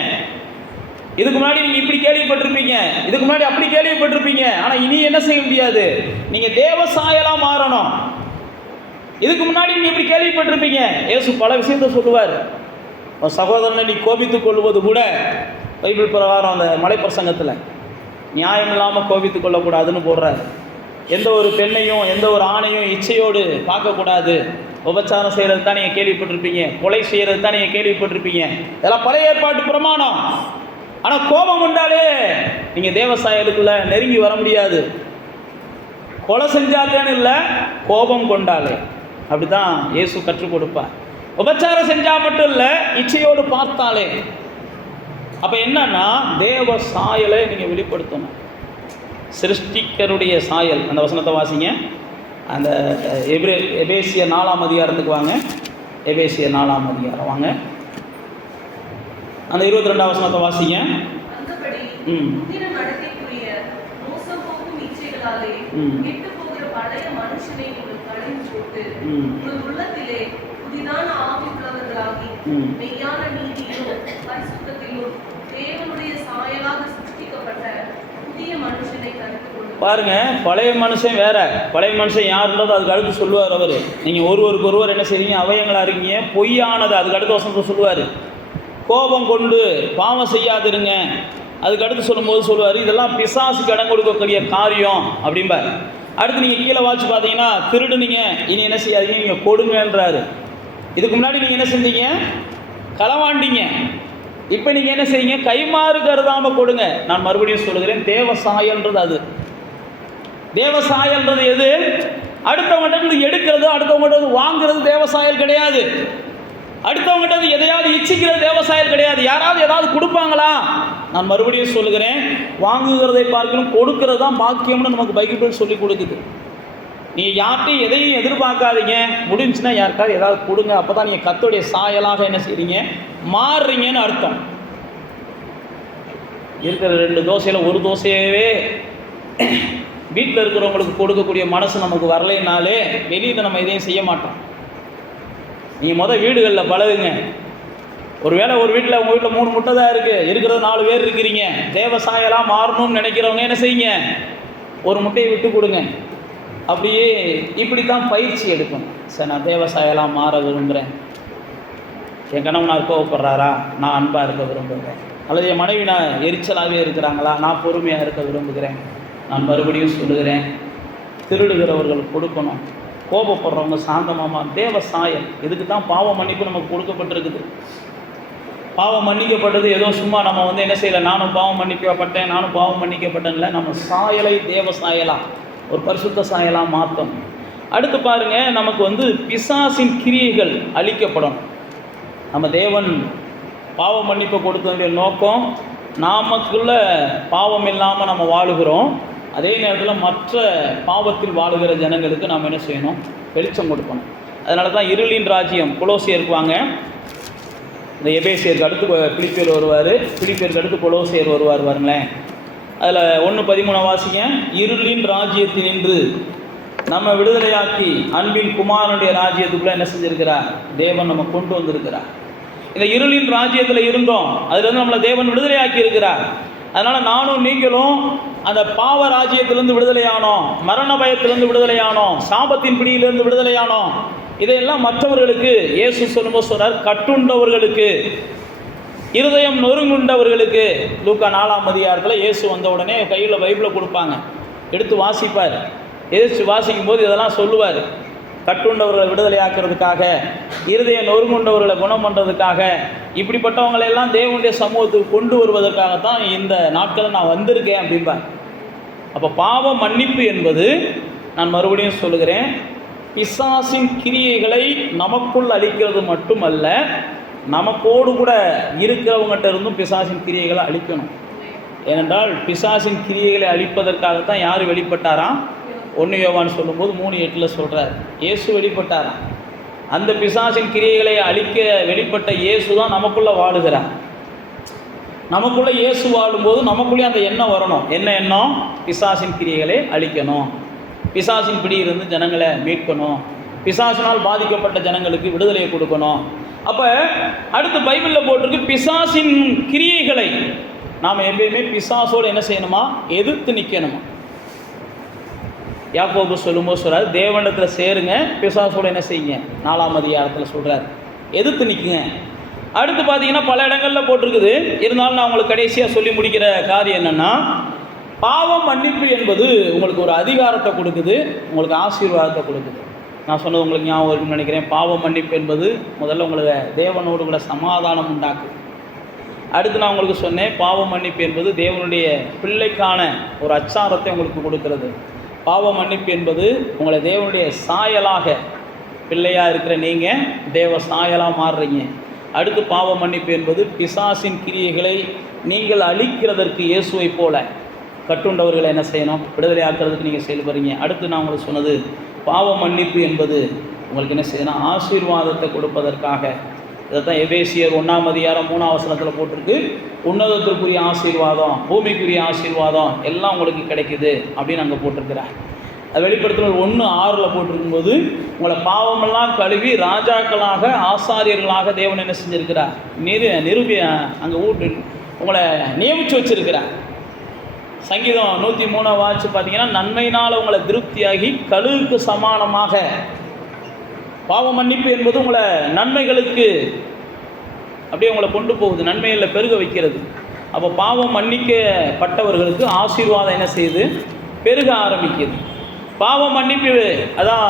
இதுக்கு முன்னாடி நீங்கள் இப்படி கேள்விப்பட்டிருப்பீங்க, இதுக்கு முன்னாடி அப்படி கேள்விப்பட்டிருப்பீங்க. ஆனால் இனி என்ன செய்ய முடியாது, நீங்கள் தேவ சாயலாக மாறணும். இதுக்கு முன்னாடி நீங்கள் இப்படி கேள்விப்பட்டிருப்பீங்க. இயேசு பல விஷயத்த சொல்லுவார். சகோதரனை நீ கோபித்துக் கொள்வது கூட பைபிள் பிரகாரம் அந்த மலை பிரசங்கத்தில் நியாயம் இல்லாமல் கோபித்துக் கொள்ளக்கூடாதுன்னு போடுறார். எந்த ஒரு பெண்ணையும் எந்த ஒரு ஆணையும் இச்சையோடு பார்க்கக்கூடாது. உபச்சாரம் செய்கிறது தான் நீங்கள் கேள்விப்பட்டிருப்பீங்க, கொலை செய்கிறது தான் நீங்கள் கேள்விப்பட்டிருப்பீங்க. இதெல்லாம் பழைய ஏற்பாட்டு பிரமாணம். ஆனால் கோபம் கொண்டாலே நீங்கள் தேவசாயலுக்குள்ள நெருங்கி வர முடியாது. கொலை செஞ்சாங்கன்னு இல்லை, கோபம் கொண்டாலே. அப்படி தான் இயேசு கற்றுக் கொடுப்பார். உபச்சாரம் செஞ்சால் மட்டும் இல்லை, இச்சையோடு பார்த்தாலே. அப்போ என்னன்னா, தேவ சாயலை நீங்கள் வெளிப்படுத்தணும். சிருஷ்டிக்கருடைய சாயல். அந்த வசனத்தை வாசிங்க. அந்த எபேசியர் 4ஆம் அதிகாரத்துக்கு வாங்க. எபேசியர் 4ஆம் அதிகாரம் வாங்க. அந்த 22ஆம் வசனத்தை வாசிங்க. பாருங்க, பழைய மனுஷன் வேற. பழைய மனுஷன் யாருன்றதோ அதுக்கு அடுத்து சொல்லுவார் அவர். நீங்கள் ஒருவருக்கு ஒருவர் என்ன செய்வீங்க, அவயங்களா இருக்கீங்க, பொய்யானது அதுக்கு அடுத்த வசனத்தை சொல்லுவார். கோபம் கொண்டு பாவம் செய்யாதிருங்க அதுக்கு அடுத்து சொல்லும்போது சொல்லுவார், இதெல்லாம் பிசாசுக்கு இடம் கொடுக்கக்கூடிய காரியம் அப்படிம்பார். அடுத்து நீங்கள் கீழே வாட்சி பார்த்தீங்கன்னா, திருடுனீங்க, இனி என்ன செய்யாதீங்க, நீங்கள் கொடுங்கன்றாரு. இதுக்கு முன்னாடி நீங்கள் என்ன செஞ்சீங்க, களவாண்டிங்க. இப்போ நீங்கள் என்ன செய்யுங்க, கைமாறு கருதாமல் கொடுங்க. நான் மறுபடியும் சொல்லுகிறேன், தேவசாயல்ன்றது அது. தேவசாயல்ன்றது எது? அடுத்தவங்கள்ட்ட எடுக்கிறது, அடுத்தவங்கள்ட்ட வாங்குறது தேவசாயல் கிடையாது. அடுத்தவங்கள்ட்ட எதையாவது இச்சிக்கிறது தேவசாயல் கிடையாது. யாராவது ஏதாவது கொடுப்பாங்களா? நான் மறுபடியும் சொல்லுகிறேன், வாங்குகிறதை பார்க்கணும், கொடுக்கறது தான் பாக்கியம்னு நமக்கு பைபிள் சொல்லி கொடுக்குது. நீங்கள் யார்கிட்டையும் எதையும் எதிர்பார்க்காதீங்க. முடிஞ்சுன்னா யாருக்காவது ஏதாவது கொடுங்க. அப்போ தான் நீங்கள் கர்த்தருடைய சாயலாக என்ன செய்றீங்க, மாறுறீங்கன்னு அர்த்தம். இருக்கிற 2 தோசையில் ஒரு தோசையவே வீட்டில் இருக்கிறவங்களுக்கு கொடுக்கக்கூடிய மனசு நமக்கு வரலைனாலே வெளியில் நம்ம எதையும் செய்ய மாட்டோம். நீங்கள் வீடுகளில் பழகுங்க. ஒருவேளை ஒரு வீட்டில் உங்கள் வீட்டில் 3 முட்டை தான் இருக்குது, இருக்கிறது 4 பேர் இருக்கிறீங்க. தேவசாயலாக மாறணும்னு நினைக்கிறவங்க என்ன செய்யுங்க, ஒரு முட்டையை விட்டு கொடுங்க. அப்படியே இப்படி தான் பயிற்சி எடுக்கணும். சார், நான் தேவசாயலாக மாற விரும்புகிறேன். என் கணவனார் கோவப்படுறாரா, நான் அன்பாக இருக்க விரும்புகிறேன். அல்லது என் மனைவி நான் எரிச்சலாகவே இருக்கிறாங்களா, நான் பொறுமையாக இருக்க விரும்புகிறேன். நான் மறுபடியும் சொல்லுகிறேன், திருடுகிறவர்கள் கொடுக்கணும், கோபப்படுறவங்க சாந்தமாக. தேவ சாயல். இதுக்கு தான் பாவ மன்னிப்பு நமக்கு கொடுக்கப்பட்டிருக்குது. பாவம் மன்னிக்கப்பட்டது ஏதோ சும்மா நம்ம என்ன செய்யலை, நானும் பாவம் மன்னிக்கப்பட்டேன், நானும் பாவம் மன்னிக்கப்பட்டேன்ல. நம்ம சாயலை தேவ சாயலாக, ஒரு பரிசுத்த சாயலாக மாற்றணும். அடுத்து பாருங்கள், நமக்கு பிசாசின் கிரியைகள் அழிக்கப்படணும். நம்ம தேவன் பாவ மன்னிப்பை கொடுத்ததுடைய நோக்கம், நாமக்குள்ள பாவம் இல்லாமல் நம்ம வாழுகிறோம். அதே நேரத்தில் மற்ற பாவத்தில் வாழுகிற ஜனங்களுக்கு நாம் என்ன செய்யணும், வெளிச்சம் கொடுக்கணும். அதனால தான் இருளின் ராஜ்யம். கொலோசியருக்கு வாங்க. இந்த எபேசியருக்கு அடுத்து பிலிப்பியர் வருவார், பிலிப்பியருக்கு அடுத்து கொலோசியர் வருவார். பாருங்களேன், அதில் 1:13 வாசிங்க. இருளின் ராஜ்யத்தினின்று நம்ம விடுதலையாக்கி அன்பின் குமாரனுடைய ராஜ்யத்துக்குள்ளே என்ன செஞ்சிருக்கிறார், தேவன் நம்ம கொண்டு வந்திருக்கிறார். இந்த இருளின் ராஜ்யத்தில் இருந்தோம், அதுலேருந்து நம்மளை தேவன் விடுதலையாக்கி இருக்கிறார். அதனால் நானும் நீங்களும் அந்த பாவ ராஜ்யத்திலேருந்து விடுதலையானோம், மரண பயத்திலேருந்து விடுதலையானோம், சாபத்தின் பிடியிலிருந்து விடுதலையானோம். இதையெல்லாம் மற்றவர்களுக்கு இயேசு சொல்லும்போது சொல்றார், கட்டுண்டவர்களுக்கு இருதயம் நொறுங்குண்டவர்களுக்கு லூக்கா 4ஆம் அதிகாரத்தில் இயேசு வந்த உடனே கையில் பைபிளை கொடுப்பாங்க, எடுத்து வாசிப்பார். எதிர்த்து வாசிக்கும் போது இதெல்லாம் சொல்லுவார். கட்டுண்டவர்களை விடுதலை ஆக்கிறதுக்காக, இருதயம் நொறுங்குண்டவர்களை குணம் பண்ணுறதுக்காக, இப்படிப்பட்டவங்களெல்லாம் தேவனுடைய சமூகத்துக்கு கொண்டு வருவதற்காகத்தான் இந்த நாட்களில் நான் வந்திருக்கேன் அப்படிம்பார். அப்போ பாவ மன்னிப்பு என்பது, நான் மறுபடியும் சொல்லுகிறேன், பிசாசின் கிரியைகளை நமக்குள் அழிக்கிறது மட்டுமல்ல, நமக்கோடு கூட இருக்கிறவங்ககிட்ட இருந்தும் பிசாசின் கிரியைகளை அழிக்கணும். ஏனென்றால் பிசாசின் கிரியைகளை அழிப்பதற்காகத்தான் யார் வெளிப்பட்டாராம்? 1 யோவான் சொல்லும்போது 3:8 சொல்கிறார், இயேசு வெளிப்பட்டாராம். அந்த பிசாசின் கிரியைகளை அழிக்க வெளிப்பட்ட இயேசு தான் நமக்குள்ளே வாழுகிறார். நமக்குள்ளே இயேசு வாழும்போது நமக்குள்ளே அந்த எண்ணம் வரணும். என்ன எண்ணம்? பிசாசின் கிரியைகளை அழிக்கணும், பிசாசின் பிடியிலிருந்து ஜனங்களை மீட்கணும், பிசாசினால் பாதிக்கப்பட்ட ஜனங்களுக்கு விடுதலையை கொடுக்கணும். அப்போ அடுத்து பைபிளில் போட்டிருக்கு, பிசாசின் கிரியைகளை நாம் எப்பயுமே பிசாசோடு என்ன செய்யணுமா? எதிர்த்து நிற்கணுமா. யாக்கோபு சொல்லும்போது சொல்கிறார், தேவனிடத்தில் சேருங்க, பிசாசோடு என்ன செய்யுங்க? 4ஆம் அதிகாரத்தில் சொல்கிறார், எதிர்த்து நிற்குங்க. அடுத்து பார்த்தீங்கன்னா பல இடங்களில் போட்டிருக்குது. இருந்தாலும் நான் உங்களுக்கு கடைசியாக சொல்லி முடிக்கிற காரியம் என்னென்னா, பாவம் மன்னிப்பு என்பது உங்களுக்கு ஒரு அதிகாரத்தை கொடுக்குது, உங்களுக்கு ஆசீர்வாதத்தை கொடுக்குது. நான் சொன்னது உங்களுக்கு ஞாபகம் இருக்குன்னு நினைக்கிறேன். பாவம் மன்னிப்பு என்பது முதல்ல உங்களுக்கு தேவனோடு கூட சமாதானம் உண்டாக்குது. அடுத்து நான் உங்களுக்கு சொன்னேன், பாவம் மன்னிப்பு என்பது தேவனுடைய பிள்ளைக்கான ஒரு அச்சாரத்தை உங்களுக்கு கொடுக்கிறது. பாவ மன்னிப்பு என்பது உங்களை தேவனுடைய சாயலாக, பிள்ளையாக இருக்கிற நீங்கள் தேவ சாயலாக மாறுறீங்க. அடுத்து பாவ மன்னிப்பு என்பது பிசாசின் கிரியைகளை நீங்கள் அழிக்கிறதற்கு இயேசுவை போல கட்டுண்டவர்களை என்ன செய்யணும்? விடுதலை ஆக்கிறதுக்கு நீங்கள் செயல்படுறீங்க. அடுத்து நான் உங்களுக்கு சொன்னது, பாவ மன்னிப்பு என்பது உங்களுக்கு என்ன செய்யணும்? ஆசீர்வாதத்தை கொடுப்பதற்காக. இதைத்தான் எபேசியர் 1ஆம் அதிகாரம் 3ஆம் வசனத்தில் போட்டிருக்கு, உன்னதத்திற்குரிய ஆசீர்வாதம், பூமிக்குரிய ஆசீர்வாதம் எல்லாம் உங்களுக்கு கிடைக்குது அப்படின்னு அங்கே போட்டிருக்கிறார். அது வெளிப்படுத்துகிற 1:6 போட்டிருக்கும்போது, உங்களை பாவமெல்லாம் கழுவி ராஜாக்களாக ஆசாரியர்களாக தேவன் என்ன செஞ்சுருக்கிறார்? அங்கே உங்களை நியமித்து வச்சிருக்கிறார். சங்கீதம் 103 வாட்சி பார்த்தீங்கன்னா, நன்மையினால் உங்களை திருப்தியாகி கழுகுக்கு சமானமாக. பாவ மன்னிப்பு என்பது உங்களை நன்மைகளுக்கு அப்படியே உங்களை கொண்டு போகுது, நன்மைகளில் பெருக வைக்கிறது. அப்போ பாவம் மன்னிக்கப்பட்டவர்களுக்கு ஆசீர்வாதம் என்ன செய்யுது? பெருக ஆரம்பிக்குது. பாவம் மன்னிப்பு, அதான்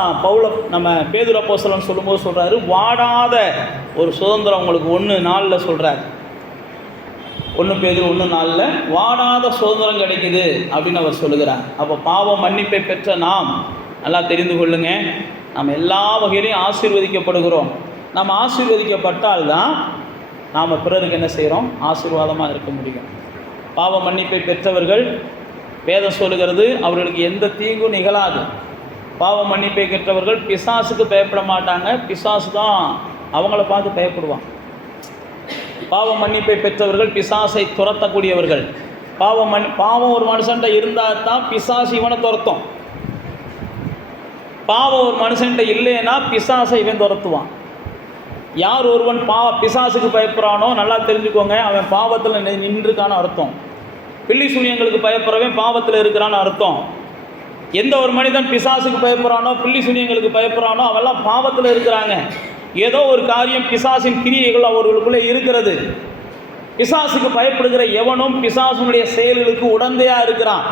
நம்ம பேதுரு அப்போஸ்தலன் சொல்லும்போது சொல்கிறாரு, வாடாத ஒரு சுதந்திரம் உங்களுக்கு 1:4 சொல்கிறார். 1 பேதுரு 1:4 வாடாத சுதந்திரம் கிடைக்குது அப்படின்னு அவர் சொல்லுகிறார். அப்போ பாவம் மன்னிப்பை பெற்ற நாம் நல்லா தெரிந்து கொள்ளுங்க, நாம் எல்லா வகையிலையும் ஆசீர்வதிக்கப்படுகிறோம். நாம் ஆசீர்வதிக்கப்பட்டால் தான் நாம் பிறருக்கு என்ன செய்கிறோம்? ஆசீர்வாதமாக இருக்க முடியும். பாவ மன்னிப்பை பெற்றவர்கள், வேதம் சொல்லுகிறது, அவர்களுக்கு எந்த தீங்கும் நிகழாது. பாவ மன்னிப்பை பெற்றவர்கள் பிசாசுக்கு பயப்பட மாட்டாங்க, பிசாசு தான் அவங்கள பார்த்து பயப்படுவான். பாவ மன்னிப்பை பெற்றவர்கள் பிசாசை துரத்தக்கூடியவர்கள். பாவம் ஒரு மனுஷன்ட்ட இருந்தால் தான் பிசாசு இவனை துரத்தும். பாவம் ஒரு மனுஷன்ட்ட இல்லைன்னா பிசாசை இவன் துரத்துவான். யார் ஒருவன் பிசாசுக்கு பயப்படுறானோ நல்லா தெரிஞ்சுக்கோங்க, அவன் பாவத்தில் நின்றுக்கான அர்த்தம். பில்லி சூனியங்களுக்கு பயப்படுறவன் பாவத்தில் இருக்கிறான்னு அர்த்தம். எந்த ஒரு மனிதன் பிசாசுக்கு பயப்படுறானோ, பில்லி சூனியங்களுக்கு பயப்படுறானோ, அவெல்லாம் பாவத்தில் இருக்கிறாங்க. ஏதோ ஒரு காரியம், பிசாசின் கிரியைகள் அவர்களுக்குள்ளே இருக்கிறது. பிசாசுக்கு பயப்படுகிற எவனும் பிசாசுனுடைய செயல்களுக்கு உடந்தையாக இருக்கிறான்.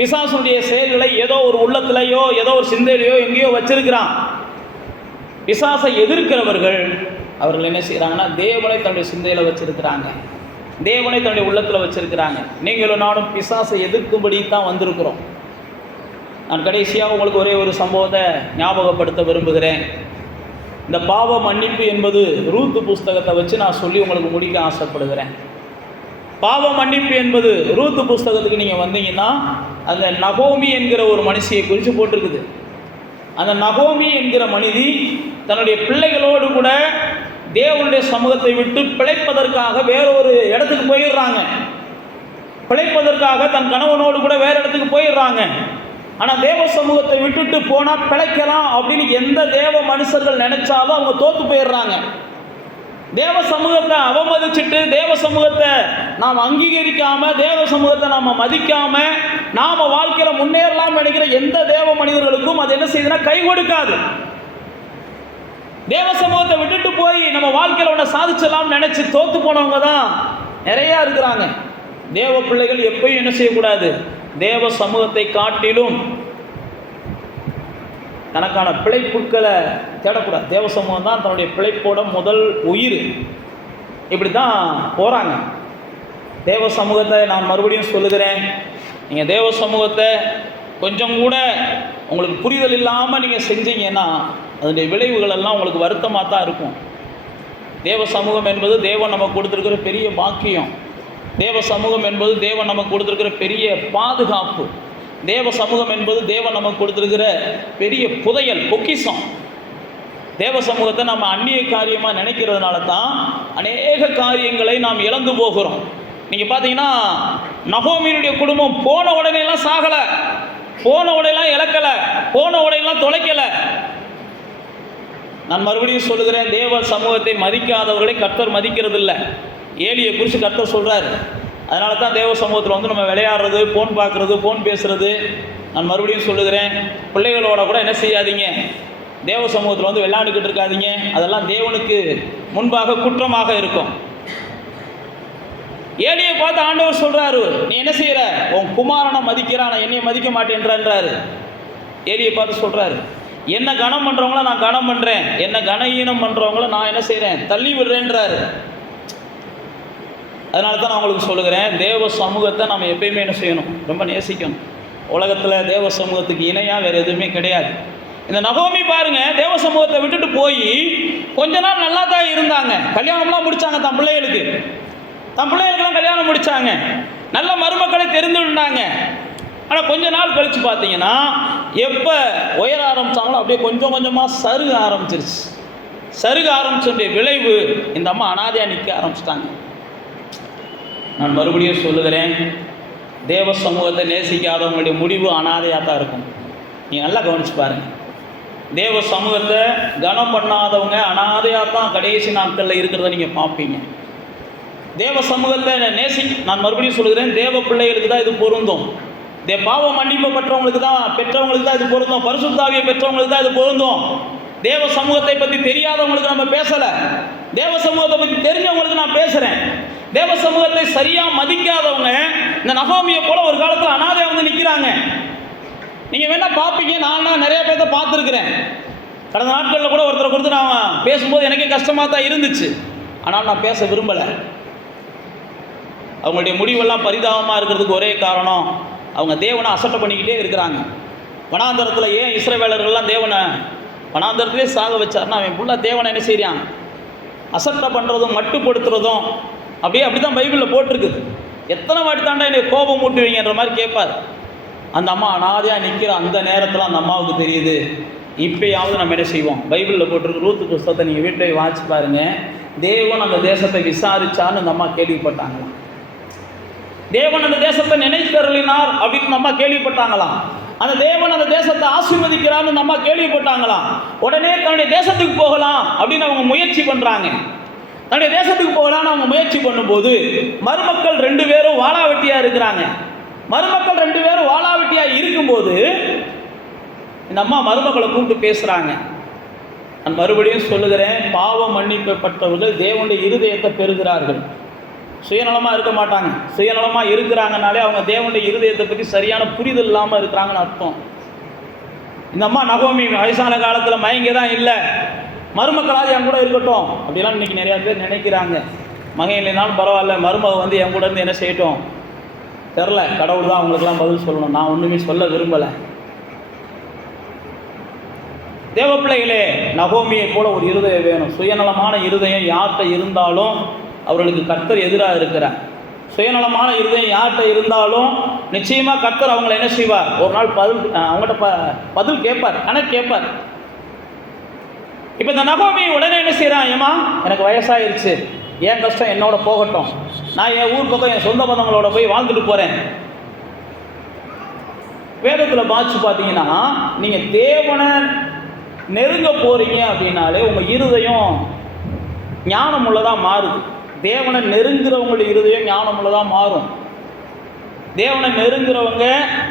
பிசாசுடைய செயல்களை ஏதோ ஒரு உள்ளத்திலேயோ ஏதோ ஒரு சிந்தையிலையோ எங்கேயோ வச்சிருக்கிறான். பிசாசை எதிர்க்கிறவர்கள் அவர்கள் என்ன செய்கிறாங்கன்னா, தேவனை தன்னுடைய சிந்தையில் வச்சிருக்கிறாங்க, தேவனை தன்னுடைய உள்ளத்தில் வச்சிருக்கிறாங்க. நீங்களும் நானும் பிசாசை எதிர்க்கும்படி தான் வந்திருக்கிறோம். நான் கடைசியாக உங்களுக்கு ஒரே ஒரு சம்பவத்தை ஞாபகப்படுத்த விரும்புகிறேன். இந்த பாவ மன்னிப்பு என்பது ரூத் புஸ்தகத்தை வச்சு நான் சொல்லி உங்களுக்கு முடிக்க ஆசைப்படுகிறேன். பாவ மன்னிப்பு என்பது ரூத் புஸ்தகத்துக்கு நீங்கள் வந்தீங்கன்னா, அந்த நகோமி என்கிற ஒரு மனுஷியை குறித்து போட்டிருக்குது. அந்த நகோமி என்கிற மனிதி தன்னுடைய பிள்ளைகளோடு கூட தேவனுடைய சமூகத்தை விட்டு பிழைப்பதற்காக வேறொரு இடத்துக்கு போயிடுறாங்க. பிழைப்பதற்காக தன் கணவனோடு கூட வேறு இடத்துக்கு போயிடுறாங்க. ஆனால் தேவ சமூகத்தை விட்டுட்டு போனால் பிழைக்கலாம் அப்படின்னு எந்த தேவ மனுஷர்கள் நினைச்சாலும் அவங்க தோற்று போயிடுறாங்க. தேவ சமூகத்தை அவமதிச்சுட்டு, தேவ சமூகத்தை நாம் அங்கீகரிக்காமல், தேவ சமூகத்தை நாம் மதிக்காமல் நாம் வாழ்க்கையில் முன்னேறலாம் நினைக்கிற எந்த தேவ மனிதர்களுக்கும் அது என்ன செய்யுதுன்னா கை கொடுக்காது. தேவ சமூகத்தை விட்டுட்டு போய் நம்ம வாழ்க்கையில் ஒன்று சாதிச்சலாம் நினைச்சு தோத்து போனவங்க தான் நிறையா இருக்கிறாங்க. தேவ பிள்ளைகள் எப்பயும் என்ன செய்யக்கூடாது? தேவ சமூகத்தை காட்டிலும் தனக்கான பிழைப்புக்களை தேடக்கூடாது. தேவ சமூகம் தான் தன்னுடைய பிழைப்போட முதல் உயிர். இப்படி தான் போகிறாங்க. தேவ சமூகத்தை நான் மறுபடியும் சொல்லுகிறேன், நீங்கள் தேவ சமூகத்தை கொஞ்சம் கூட உங்களுக்கு புரிதல் இல்லாமல் நீங்கள் செஞ்சீங்கன்னா அதனுடைய விளைவுகள் எல்லாம் உங்களுக்கு வருத்தமாக தான் இருக்கும். தேவ சமூகம் என்பது தேவன் நமக்கு கொடுத்துருக்கிற பெரிய பாக்கியம். தேவ சமூகம் என்பது தேவன் நமக்கு கொடுத்துருக்கிற பெரிய பாதுகாப்பு. தேவ சமூகம் என்பது தேவன் நமக்கு கொடுத்துருக்கிற பெரிய புதையல், பொக்கிஷம். தேவ சமூகத்தை நம்ம அந்நிய காரியமாக நினைக்கிறதுனால தான் அநேக காரியங்களை நாம் இழந்து போகிறோம். நீங்கள் பார்த்தீங்கன்னா நகோமியினுடைய குடும்பம் போன உடனேலாம் சாகலை, போன உடையெல்லாம் இழக்கலை, போன உடையெல்லாம் தொலைக்கலை. நான் மறுபடியும் சொல்லுகிறேன், தேவ சமூகத்தை மதிக்காதவர்களை கர்த்தர் மதிக்கிறது இல்லை. ஏலியை குறித்து கர்த்தர் சொல்கிறார். அதனால தான் தேவ சமூகத்தில் வந்து நம்ம விளையாடுறது, ஃபோன் பார்க்குறது, ஃபோன் பேசுகிறது. நான் மறுபடியும் சொல்லுகிறேன், பிள்ளைகளோட கூட என்ன செய்யாதீங்க, தேவ சமூகத்தில் வந்து விளையாண்டுக்கிட்டு இருக்காதீங்க. அதெல்லாம் தேவனுக்கு முன்பாக குற்றமாக இருக்கும். ஏலியை பார்த்து ஆண்டவர் சொல்கிறாரு, நீ என்ன செய்கிற? உன் குமாரனை மதிக்கிறான், நான் என்னையை மதிக்க மாட்டேன்றாரு. ஏலியை பார்த்து சொல்கிறாரு, என்ன கனம் பண்ணுறவங்கள நான் கனம் பண்ணுறேன், என்ன கனஈனம் பண்ணுறவங்கள நான் என்ன செய்கிறேன், தள்ளி விடுறேன்றாரு. அதனால தான் நான் உங்களுக்கு சொல்லுகிறேன், தேவ சமூகத்தை நம்ம எப்பயுமே என்ன செய்யணும், ரொம்ப நேசிக்கணும். உலகத்தில் தேவ சமூகத்துக்கு இணையாக வேறு எதுவுமே கிடையாது. இந்த நகோமி பாருங்க, தேவ சமூகத்தை விட்டுட்டு போய் கொஞ்ச நாள் நல்லா தான் இருந்தாங்க. கல்யாணம்லாம் முடித்தாங்க, தன் பிள்ளைகளுக்கெல்லாம் கல்யாணம் முடித்தாங்க, நல்ல மருமக்களை தெரிந்துட்டாங்க. ஆனால் கொஞ்ச நாள் கழித்து பார்த்தீங்கன்னா எப்போ உயர ஆரம்பித்தாங்களோ அப்படியே கொஞ்சம் கொஞ்சமாக சருக ஆரம்பிச்சிருச்சு. சருக ஆரம்பிச்ச விளைவு இந்த அம்மா அனாதையாக நிற்க ஆரம்பிச்சிட்டாங்க. நான் மறுபடியும் சொல்லுகிறேன், தேவ சமூகத்தை நேசிக்காதவங்களுடைய முடிவு அனாதையாக தான் இருக்கும். நீங்கள் நல்லா கவனிச்சு பாருங்கள். தேவ சமூகத்தை கனம் பண்ணாதவங்க அனாதையாக தான் கடைசி நாட்களில் இருக்கிறத நீங்கள் பார்ப்பீங்க. தேவ சமூகத்தை நான் மறுபடியும் சொல்லுகிறேன், தேவ பிள்ளைகளுக்கு தான் இது பொருந்தும். பாவ மன்னிப்பு பெற்றவங்களுக்கு தான் இது பொருந்தும். பரிசுத்த ஆவியை பெற்றவங்களுக்கு தான் இது பொருந்தும். தேவ சமூகத்தை பற்றி தெரியாதவங்களுக்கு நம்ம பேசலை, தேவ சமூகத்தை பற்றி தெரிஞ்சவங்களுக்கு நான் பேசுகிறேன். தேவ சமூகத்தை சரியாக மதிக்காதவங்க இந்த நகோமியை போல ஒரு காலத்தில் அனாதையாக வந்து நிற்கிறாங்க. நீங்கள் வேணால் பார்ப்பீங்க, நான் நிறைய பேர்த்த பார்த்துருக்குறேன். கடந்த நாட்களில் கூட ஒருத்தரை கொடுத்து நான் பேசும்போது எனக்கே கஷ்டமாக தான் இருந்துச்சு. ஆனால் நான் பேச விரும்பலை. அவங்களுடைய முடிவெல்லாம் பரிதாபமாக இருக்கிறதுக்கு ஒரே காரணம், அவங்க தேவனை அசட்டை பண்ணிக்கிட்டே இருக்கிறாங்க. வனாந்தரத்தில் ஏன் இஸ்ரவேலர்கள்லாம் தேவனை வனாந்தரத்திலே சாக வச்சார்னா, அவன் ஃபுல்லாக தேவனை என்ன செய்கிறான், அசட்டை பண்ணுறதும் மட்டுப்படுத்துறதும் அப்படி தான் பைபிளில் போட்டிருக்குது. எத்தனை வாட்டி தாண்டா என்னை கோபம் மூட்டுவீங்கன்ற மாதிரி கேட்பார். அந்த அம்மா அனாதையாக நிற்கிற அந்த நேரத்தில் அந்த அம்மாவுக்கு தெரியுது, இப்போயாவது நம்ம என்ன செய்வோம். பைபிளில் போட்டிருக்கு, ரூத்து புஸ்தகத்தை நீங்கள் வீட்டில் வாசிச்சு பாருங்கள். தேவன் அந்த தேசத்தை விசாரிச்சான்னு அந்த அம்மா கேள்விப்பட்டாங்களாம். தேவன் அந்த தேசத்தை நினைத்தருளினார் அப்படின்னு நம்ம கேள்விப்பட்டாங்களாம். அந்த தேவன் அந்த தேசத்தை ஆசீர்வதிக்கிறான்னு நம்ம கேள்விப்பட்டாங்களாம். உடனே தன்னுடைய தேசத்துக்கு போகலாம் அப்படின்னு அவங்க முயற்சி பண்ணுறாங்க. தன்னுடைய தேசத்துக்கு போகலான்னு அவங்க முயற்சி பண்ணும்போது மருமக்கள் 2 பேரும் வாளாவெட்டியாக இருக்கிறாங்க. மருமக்கள் 2 பேரும் வாளாவெட்டியாக இருக்கும்போது இந்த அம்மா மருமக்களை கூப்பிட்டு பேசுகிறாங்க. நான் மறுபடியும் சொல்லுகிறேன், பாவம் மன்னிக்கப்பட்டவர்கள் தேவனுடைய இருதயத்தை பெறுகிறார்கள். சுயநலமாக இருக்க மாட்டாங்க. சுயநலமாக இருக்கிறாங்கனாலே அவங்க தேவனுடைய இருதயத்தை பற்றி சரியான புரிதல் இல்லாமல் இருக்கிறாங்கன்னு அர்த்தம். இந்த அம்மா நகோமி வயசான காலத்தில் மயங்க தான் இல்லை, மருமக்களாவது என் கூட இருக்கட்டும் அப்படிலாம் இன்றைக்கி நிறையா பேர் நினைக்கிறாங்க. மகன் இல்லைனாலும் பரவாயில்ல, மருமக வந்து என் கூட இருந்து என்ன செய்யட்டும் தெரில, கடவுள் தான் அவங்களுக்கெல்லாம் பதில் சொல்லணும். நான் ஒன்றுமே சொல்ல விரும்பலை. தேவ பிள்ளைகளே, நகோமியை போல ஒரு இருதயம் வேணும். சுயநலமான இருதயம் யார்கிட்ட இருந்தாலும் அவர்களுக்கு கர்த்தர் எதிராக இருக்கிறார். சுயநலமான இருதயம் யார்கிட்ட இருந்தாலும் நிச்சயமாக கர்த்தர் அவங்களை என்ன செய்வார், ஒரு நாள் அவங்கள்ட்ட பதில் கேட்பார், கணக்கு கேட்பார். இப்போ இந்த நகோமி உடனே என்ன செய்கிறான், ஏமா எனக்கு வயசாயிருச்சு, என் கஷ்டம் என்னோட போகட்டும், நான் என் ஊர் பக்கம் என் சொந்த பந்தங்களோட போய் வாழ்ந்துட்டு போகிறேன். வேதத்தில் பாதிச்சு பார்த்தீங்கன்னா, நீங்கள் தேவனை நெருங்க போகிறீங்க அப்படின்னாலே உங்கள் இருதயம் ஞானம் உள்ளதாக மாறுது. தேவனை நெருங்குறவங்களுடைய இருதயம் ஞானம் உள்ளதாக மாறும். தேவனை நெருங்குறவங்க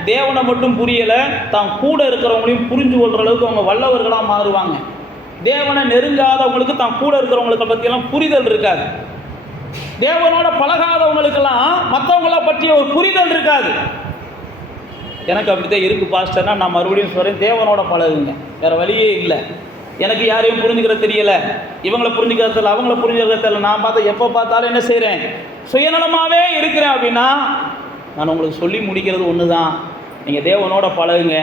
தேவனை மட்டும் புரியலை, தான் கூட இருக்கிறவங்களையும் புரிஞ்சு கொள்கிற அளவுக்கு அவங்க வல்லவர்களாக மாறுவாங்க. தேவனை நெருங்காதவங்களுக்கு தான் கூட இருக்கிறவங்களுக்கு பற்றியெல்லாம் புரிதல் இருக்காது. தேவனோட பழகாதவங்களுக்கெல்லாம் மற்றவங்கள பற்றிய ஒரு புரிதல் இருக்காது. எனக்கு அப்படித்தான் இருக்குது பாஸ்டர்னா, நான் மறுபடியும் சொல்கிறேன், தேவனோட பழகுங்க, வேறு வழியே இல்லை. எனக்கு யாரையும் புரிஞ்சுக்கிற தெரியல, இவங்களை புரிஞ்சுக்கிறது தெரியல, அவங்கள புரிஞ்சுக்கிறது தெரியல, நான் பார்த்தா எப்போ பார்த்தாலும் என்ன செய்கிறேன், சுயநலமாகவே இருக்கிறேன் அப்படின்னா, நான் உங்களுக்கு சொல்லி முடிக்கிறது ஒன்று தான், நீங்கள் தேவனோட பழகுங்க.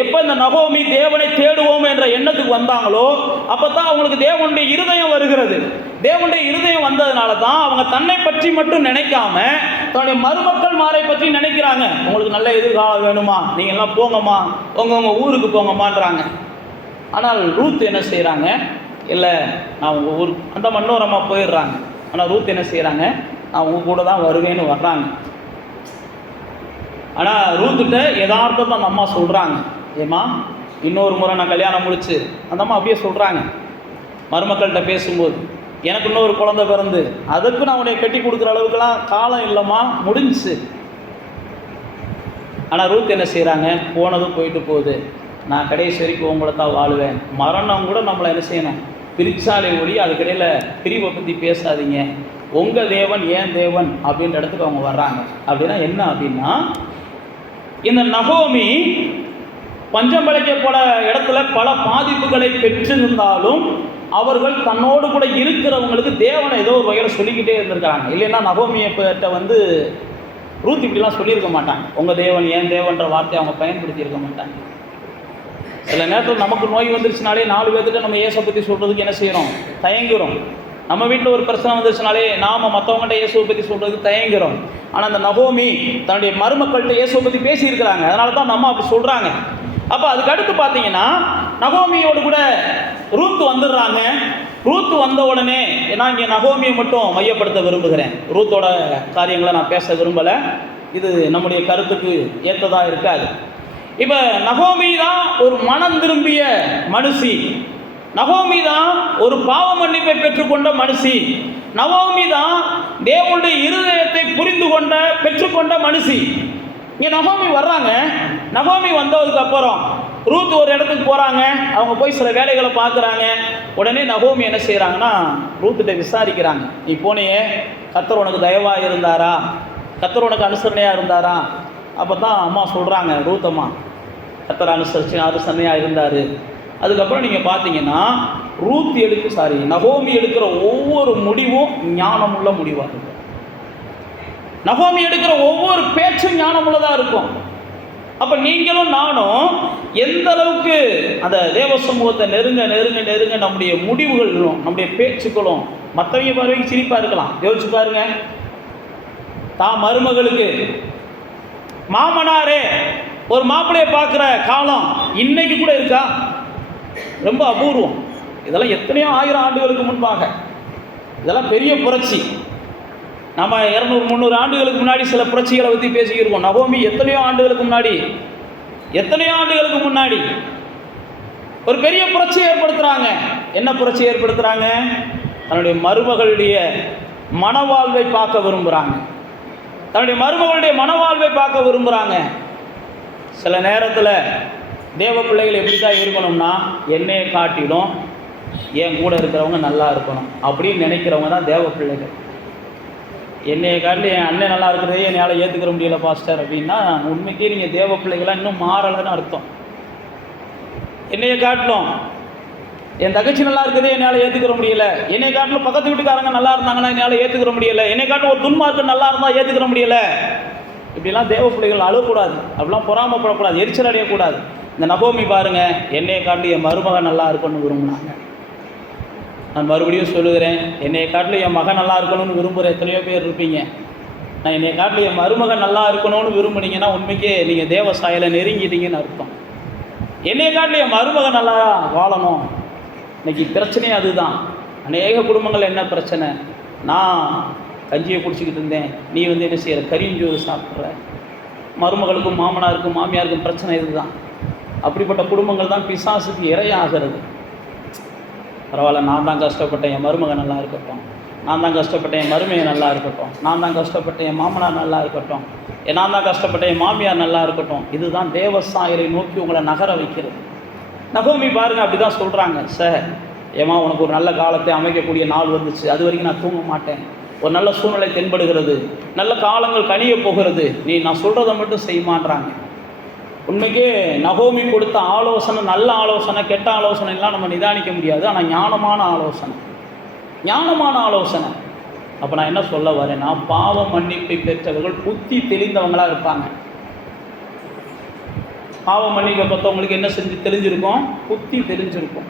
எப்போ இந்த நகோமி தேவனை தேடுவோம் என்ற எண்ணத்துக்கு வந்தாங்களோ அப்போ தான் அவங்களுக்கு தேவனுடைய இருதயம் வருகிறது. தேவனுடைய இருதயம் வந்ததுனால தான் அவங்க தன்னை பற்றி மட்டும் நினைக்காம தன்னுடைய மருமக்கள் மாரை பற்றி நினைக்கிறாங்க. உங்களுக்கு நல்ல எதிர்காலம் வேணுமா, நீங்கள் எல்லாம் போங்கம்மா, உங்கள் ஊருக்கு போங்கம்மான்றாங்க. ஆனால் ரூத் என்ன செய்கிறாங்க, இல்லை நான் உங்கள் ஊர் அந்த மன்னோரமாக போயிடுறாங்க. ஆனால் ரூத் என்ன செய்கிறாங்க, நான் உங்கள் கூட தான் வருவேன்னு வர்றாங்க. ஆனால் ரூத்துட்ட யதார்த்தத்தை அந்த அம்மா சொல்கிறாங்க, ஏம்மா இன்னொரு முறை நான் கல்யாணம் முடிச்சு, அந்த அம்மா அப்படியே சொல்கிறாங்க மருமக்கள்கிட்ட பேசும்போது, எனக்கு இன்னொரு குழந்தை பிறந்து அதுக்கு நான் உன்னை கட்டி கொடுக்குற அளவுக்குலாம் காலம் இல்லைம்மா, முடிஞ்சிச்சு. ஆனால் ரூத் என்ன செய்கிறாங்க, போனதும் போயிட்டு போகுது, நான் கடைசி வரைக்கும் உங்களை தான் வாழுவேன், மரணம் கூட நம்மளை என்ன செய்யணும் பிரிச்சாலே ஒளி, அதுக்கிடையில் பிரிவை பற்றி பேசாதீங்க, உங்கள் தேவன் ஏன் தேவன் அப்படின்ற இடத்துக்கு அவங்க வர்றாங்க. அப்படின்னா என்ன அப்படின்னா, இந்த நகோமி பஞ்சம் பிழைக்கப்பட இடத்துல பல பாதிப்புகளை பெற்றிருந்தாலும் அவர்கள் தன்னோடு கூட இருக்கிறவங்களுக்கு தேவனை ஏதோ ஒரு வகையில் சொல்லிக்கிட்டே இருந்திருக்காங்க. இல்லைன்னா நகோமியை கிட்ட வந்து ரூத் இப்படிலாம் சொல்லியிருக்க மாட்டாங்க, உங்கள் தேவன் ஏன் தேவன்ற வார்த்தையை அவங்க பயன்படுத்தி இருக்க மாட்டாங்க. சில நேரத்தில் நமக்கு நோய் வந்துருச்சுனாலே 4 பேர்த்துட்டு நம்ம இயேசுவை பற்றி சொல்கிறதுக்கு என்ன செய்கிறோம், தயங்குறோம். நம்ம வீட்டில் ஒரு பிரச்சனை வந்துருச்சுனாலே நாம் மற்றவங்கள்ட்ட இயேசுவை பற்றி சொல்கிறதுக்கு தயங்குறோம். ஆனால் அந்த நகோமி தன்னுடைய மருமக்கள்கிட்ட இயேசுவை பற்றி பேசியிருக்கிறாங்க, அதனால தான் நம்ம அப்படி சொல்கிறாங்க. அப்போ அதுக்கு அடுத்து பார்த்தீங்கன்னா நகோமியோடு கூட ரூத் வந்துடுறாங்க. ரூத் வந்த உடனே, நான் இங்கே நகோமியை மட்டும் மையப்படுத்த விரும்புகிறேன், ரூத்தோட காரியங்களை நான் பேச விரும்பலை, இது நம்முடைய கருத்துக்கு ஏற்றதாக இருக்காது. இப்போ நகோமி தான் ஒரு மனம் திரும்பிய மனுஷி, நகோமி தான் ஒரு பாவ மன்னிப்பை பெற்றுக்கொண்ட மனுஷி, நகோமி தான் தேவனுடைய இருதயத்தை பெற்றுக்கொண்ட மனுஷி. இங்கே நகோமி வர்றாங்க. நகோமி வந்ததுக்கு அப்புறம் ரூத் ஒரு இடத்துக்கு போகிறாங்க, அவங்க போய் சில வேலைகளை பார்க்குறாங்க. உடனே நகோமி என்ன செய்கிறாங்கன்னா ரூத்துகிட்ட விசாரிக்கிறாங்க, நீ போனியே கர்த்தர் உனக்கு தயவாக இருந்தாரா, கர்த்தர் உனக்கு அனுசரணையாக இருந்தாரா? அப்போ தான் அம்மா சொல்கிறாங்க, ரூத்தம்மா கர்த்தர் அனுசரணையாக இருந்தார். அதுக்கப்புறம் நீங்கள் பார்த்தீங்கன்னா நகோமி எடுக்கிற ஒவ்வொரு முடிவும் ஞானமுள்ள முடிவாக இருக்கும். நகோமி எடுக்கிற ஒவ்வொரு பேச்சும் ஞானமுள்ளதாக இருக்கும். அப்போ நீங்களும் நானும் எந்த அளவுக்கு அந்த தேவ சமூகத்தை நெருங்க நெருங்க நெருங்க நம்முடைய முடிவுகளும் நம்முடைய பேச்சுக்களும் மற்றவங்க பார்வைக்கு சிரிப்பாக இருக்கலாம். யோசிச்சு பாருங்க, தான் மருமகளுக்கு மாமனாரே ஒரு மாப்பிள்ளையை பார்க்குற காலம் இன்னைக்கு கூட இருக்கா? ரொம்ப அபூர்வம். இதெல்லாம் எத்தனையோ 1000 ஆண்டுகளுக்கு முன்பாக, இதெல்லாம் பெரிய புரட்சி. நம்ம 200-300 ஆண்டுகளுக்கு முன்னாடி சில புரட்சிகளை பற்றி பேசிக்கிருக்கோம். நகோமி எத்தனையோ ஆண்டுகளுக்கு முன்னாடி ஒரு பெரிய புரட்சி ஏற்படுத்துகிறாங்க. என்ன புரட்சி ஏற்படுத்துகிறாங்க? தன்னுடைய மருமகளுடைய மனவாழ்வை பார்க்க விரும்புகிறாங்க. சில நேரத்தில் தேவ பிள்ளைகள் எப்படி தான் இருக்கணும்னா, என்னையை காட்டிலும் என் கூட இருக்கிறவங்க நல்லா இருக்கணும் அப்படின்னு நினைக்கிறவங்க தான் தேவ பிள்ளைகள். என்னையை காட்டிலும் என் அண்ணன் நல்லா இருக்கிறதே என்னால் ஏற்றுக்கிற முடியல பாஸ்டர் அப்படின்னா, உண்மைக்கே நீங்கள் தேவ பிள்ளைகளாக இன்னும் மாறலைன்னு அர்த்தம். என்னையை காட்டிலும் என் தங்கச்சி நல்லா இருக்கிறதே என்னால் ஏற்றுக்கிற முடியல, என்னை காட்டிலும் பக்கத்து வீட்டுக்காரங்க நல்லா இருந்தாங்கன்னா என்னால் ஏற்றுக்கிற முடியலை, என்னை காட்டிலும் ஒரு துன்மார்க்கு நல்லா இருந்தால் ஏற்றுக்கிற முடியலை. இப்படிலாம் தேவ பிள்ளைகள் அழக்கூடாது, அப்படிலாம் பொறாமப்படக்கூடாது, எரிச்சல் அடையக்கூடாது. இந்த நகோமி பாருங்கள், என்னையை காட்டிலும் என் மருமகன் நல்லா இருக்கணும்னு விரும்பினாங்க. நான் மறுபடியும் சொல்லுகிறேன், என்னையை காட்டிலும் என் மகன் நல்லா இருக்கணும்னு விரும்புகிற எத்தனையோ பேர் இருப்பீங்க. நான் என்னையை காட்டிலும் என் மருமகன் நல்லா இருக்கணும்னு விரும்புனீங்கன்னா உண்மைக்கே நீங்கள் தேவ சாயலை நெருங்கிட்டீங்கன்னு அர்த்தம். என்னையை காட்டிலும் என் மருமகன் நல்லா வாழணும். இன்றைக்கி பிரச்சனையே அதுதான். அநேக குடும்பங்கள் என்ன பிரச்சனை, நான் கஞ்சியை குடிச்சிக்கிட்டு இருந்தேன், நீ என்ன செய்கிற கரிஞ்சோறு சாப்பிட்ற. மருமகளுக்கும் மாமனாருக்கும் மாமியாருக்கும் பிரச்சனை இதுதான். அப்படிப்பட்ட குடும்பங்கள் தான் பிசாசுக்கு இரையாகிறது. பரவாயில்ல, நான் தான் கஷ்டப்பட்டேன், என் மருமகன் நல்லா இருக்கட்டும், நான் தான் கஷ்டப்பட்டேன், என் மருமையை நல்லா இருக்கட்டும், நான் தான் கஷ்டப்பட்டேன், என் மாமனார் நல்லா இருக்கட்டும், நான் தான் கஷ்டப்பட்டேன், என் மாமியார் நல்லா இருக்கட்டும். இதுதான் தேவ சாயலை நோக்கி உங்களை நகர வைக்கிறது. நகோமி பாருங்கள், அப்படி தான் சொல்கிறாங்க, சார் ஏமா உனக்கு ஒரு நல்ல காலத்தை அமைக்கக்கூடிய நாள் வந்துச்சு, அது வரைக்கும் நான் தூங்க மாட்டேன், ஒரு நல்ல சூழ்நிலை தென்படுகிறது, நல்ல காலங்கள் கனிய போகிறது, நீ நான் சொல்கிறத மட்டும் செய்யுமான்றாங்க. உண்மைக்கே நகோமி கொடுத்த ஆலோசனை நல்ல ஆலோசனை, கெட்ட ஆலோசனை எல்லாம் நம்ம நிதானிக்க முடியாது. ஆனால் ஞானமான ஆலோசனை. அப்போ நான் என்ன சொல்ல வரேன்னா, பாவ மன்னிப்பை பெற்றவர்கள் புத்தி தெளிந்தவங்களாக இருப்பாங்க. பாவ மன்னிப்பை பெற்றவங்களுக்கு என்ன தெரிஞ்சிருக்கும்? புத்தி தெரிஞ்சிருக்கும்.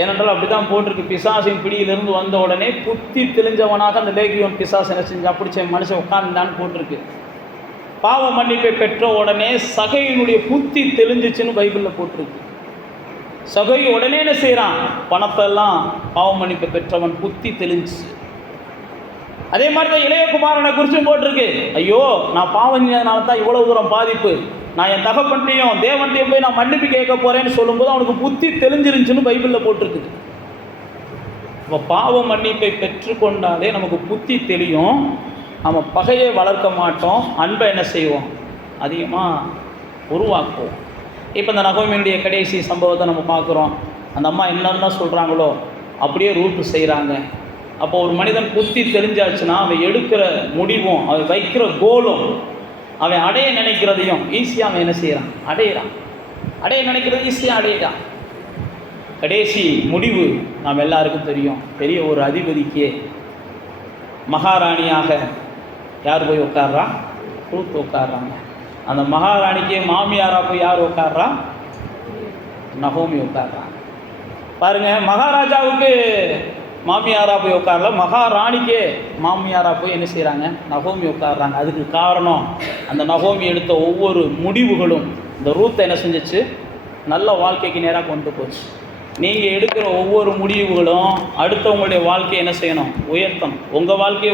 ஏனென்றால் அப்படி தான் போட்டிருக்கு, பிசாசின் பிடியிலிருந்து வந்த உடனே புத்தி தெளிஞ்சவனாக அந்த லேகியோன் பிசாசு என்ன செஞ்சா பிடிச்ச மனுஷன் உட்கார்ந்தான்னு போட்டிருக்கு. பாவ மன்னிப்பை பெற்ற உடனே சகையினுடைய புத்தி தெளிஞ்சிச்சுன்னு பைபிளில் போட்டிருக்கு. சகை உடனே என்ன செய்கிறான்? பணத்தெல்லாம் பாவ மன்னிப்பை பெற்றவன் புத்தி தெளிஞ்சிச்சு. அதே மாதிரி தான் இளையகுமாரனை குறிச்சும் போட்டிருக்கு. ஐயோ, நான் பாவம் செஞ்சதுனால தான் இவ்வளவு தூரம் பாதிப்பு, நான் என் தகப்பன்ட்டையும் தேவன்ட்டையும் போய் நான் மன்னிப்பு கேட்க போகிறேன்னு சொல்லும்போது அவனுக்கு புத்தி தெளிஞ்சிருந்துச்சுன்னு பைபிளில் போட்டிருக்குது. இப்போ பாவ மன்னிப்பை பெற்றுக்கொண்டாலே நமக்கு புத்தி தெரியும், நம்ம பகையை வளர்க்க மாட்டோம், அன்பை என்ன செய்வோம்? அதிகமாக உருவாக்குவோம். இப்போ இந்த நகோமியினுடைய கடைசி சம்பவத்தை நம்ம பார்க்குறோம். அந்த அம்மா என்னென்ன சொல்கிறாங்களோ அப்படியே ரூட்டு செய்கிறாங்க. அப்போ ஒரு மனிதன் புத்தி தெரிஞ்சாச்சுன்னா அவன் எடுக்கிற முடிவும், அவன் வைக்கிற கோலும், அவன் அடைய நினைக்கிறதையும் ஈஸியாக அவன் என்ன செய்கிறான்? அடையிறான். அடைய நினைக்கிறது ஈஸியாக அடையிறான். கடைசி முடிவு நாம் எல்லாருக்கும் தெரியும். பெரிய ஒரு அதிபதிக்கே மகாராணியாக யார் போய் உட்கார்றா? ரூத் உட்கார்றாங்க. அந்த மகாராணிக்கே மாமியாராக போய் யார் உட்கார்றா? நகோமி உட்கார்றாங்க. பாருங்கள், மகாராஜாவுக்கு மாமியாராக போய் உட்காரல, மகாராணிக்கே மாமியாராக போய் என்ன செய்கிறாங்க? நகோமி உட்கார்றாங்க. அதுக்கு காரணம் அந்த நகோமி எடுத்த ஒவ்வொரு முடிவுகளும் இந்த ரூத்தை என்ன செஞ்சிச்சு? நல்ல வாழ்க்கைக்கு நேராக கொண்டு போச்சு. நீங்கள் எடுக்கிற ஒவ்வொரு முடிவுகளும் அடுத்தவங்களுடைய வாழ்க்கையை என்ன செய்யணும்? உயர்த்தணும். உங்கள் வாழ்க்கையை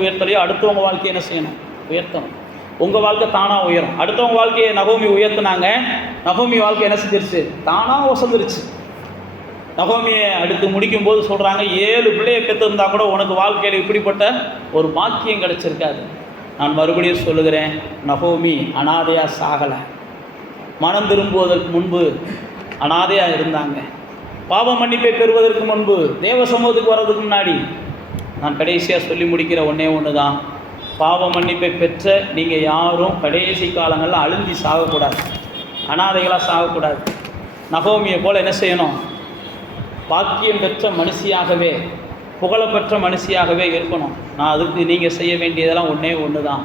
உயர்த்தலையோ அடுத்தவங்க வாழ்க்கையை என்ன செய்யணும்? உயர்த்தணும். உங்கள் வாழ்க்கை தானாக உயரும். அடுத்தவங்க வாழ்க்கையை நகோமி உயர்த்தினாங்க, நகோமி வாழ்க்கை என்ன செஞ்சிருச்சு? தானாக வசந்துருச்சு. நகோமியை அடுத்து முடிக்கும்போது சொல்கிறாங்க, 7 பிள்ளையை பெற்றிருந்தா கூட உனக்கு வாழ்க்கையில் இப்படிப்பட்ட ஒரு பாக்கியம் கிடைச்சிருக்காது. நான் மறுபடியும் சொல்லுகிறேன், நகோமி அனாதையாக சாகலை. மனம் திரும்புவதற்கு முன்பு அனாதையாக இருந்தாங்க. பாவ மன்னிப்பை பெறுவதற்கு முன்பு, தேவ சமூகத்துக்கு வர்றதுக்கு முன்னாடி. நான் கடைசியாக சொல்லி முடிக்கிற ஒன்று தான், பாவ மன்னிப்பை பெற்ற நீங்கள் யாரும் கடைசி காலங்களில் அழுந்தி சாகக்கூடாது, அனாதைகளாக சாகக்கூடாது. நகோமியை போல் என்ன செய்யணும்? பாக்கியம் பெற்ற மனுஷியாகவே, புகழப்பெற்ற மனுஷியாகவே இருக்கணும். நான் அதுக்கு நீங்கள் செய்ய வேண்டியதெல்லாம் ஒன்று தான்.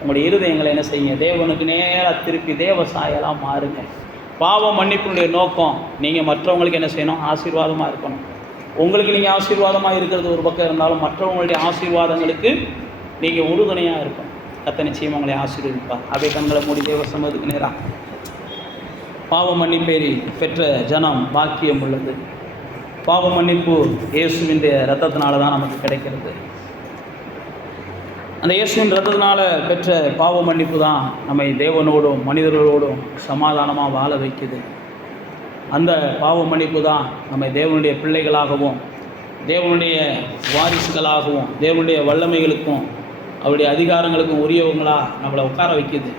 உங்களுடைய இருதயங்களை என்ன செய்யுங்க? தேவனுக்கு நேராக திருப்பி தேவ சாயலாக மாறுங்க. பாவ மன்னிப்பினுடைய நோக்கம் நீங்கள் மற்றவங்களுக்கு என்ன செய்யணும்? ஆசீர்வாதமாக இருக்கணும். உங்களுக்கு நீங்கள் ஆசீர்வாதமாக இருக்கிறது ஒரு பக்கம் இருந்தாலும், மற்றவங்களுடைய ஆசீர்வாதங்களுக்கு நீங்கள் உறுதுணையாக இருக்கணும். கர்த்தர் நிச்சயமாக உங்களை ஆசீர்வதிப்பார். அப்படியே கண்களை மூடி தேவ சமூகத்துக்கு நேராக. பாவ மன்னிப்பை பெற்ற ஜனம் பாக்கியம் உள்ளது. பாவ மன்னிப்பு இயேசுவின் இரத்தத்தினால தான் நமக்கு கிடைக்கிறது. அந்த இயேசுவின் இரத்தத்தினால பெற்ற பாவ மன்னிப்பு தான் நம்மை தேவனோடும் மனிதர்களோடும் சமாதானமாக வாழ வைக்குது. அந்த பாவ மன்னிப்பு தான் நம்மை தேவனுடைய பிள்ளைகளாகவும் தேவனுடைய வாரிசுகளாகவும் தேவனுடைய வல்லமைகளுக்கும் அவருடைய அதிகாரங்களுக்கும் உரியவங்களாக நம்மளை உட்கார வைக்குது.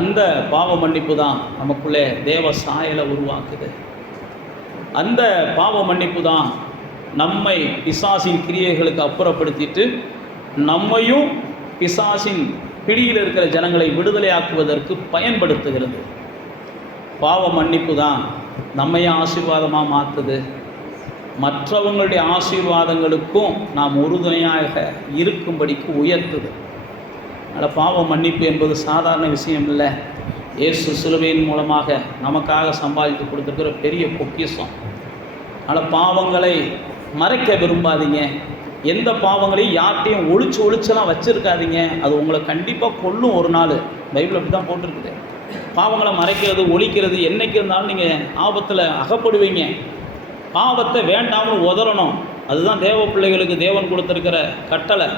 அந்த பாவ மன்னிப்பு தான் நமக்குள்ளே தேவ சாயலை உருவாக்குது. அந்த பாவ மன்னிப்பு தான் நம்மை பிசாசின் கிரியைகளுக்கு அப்புறப்படுத்திட்டு நம்மையும் பிசாசின் பிடியில் இருக்கிற ஜனங்களை விடுதலையாக்குவதற்கு பயன்படுத்துகிறது. பாவ மன்னிப்பு தான் நம்மையும் ஆசீர்வாதமாக மாற்றுது. மற்றவங்களுடைய ஆசீர்வாதங்களுக்கும் நாம் உறுதுணையாக இருக்கும்படிக்கு உயர்த்துது. அதனால் பாவ மன்னிப்பு என்பது சாதாரண விஷயம் இல்லை. இயேசு சிலுவையின் மூலமாக நமக்காக சம்பாதித்து கொடுத்துருக்கிற பெரிய பொக்கிஷம். அதனால் பாவங்களை மறைக்க விரும்பாதீங்க. எந்த பாவங்களையும் யார்ட்டையும் ஒளிச்செல்லாம் வச்சுருக்காதீங்க. அது உங்களை கண்டிப்பாக கொல்லும் ஒரு நாள். பைபிள் அப்படி தான் போட்டிருக்குது. பாவங்களை மறைக்கிறது, ஒழிக்கிறது என்றைக்கு இருந்தாலும் நீங்கள் ஆபத்தில் அகப்படுவீங்க. பாவத்தை வேண்டாமல் உதறணும். அதுதான் தேவ பிள்ளைகளுக்கு தேவன் கொடுத்துருக்கிற கட்டளை.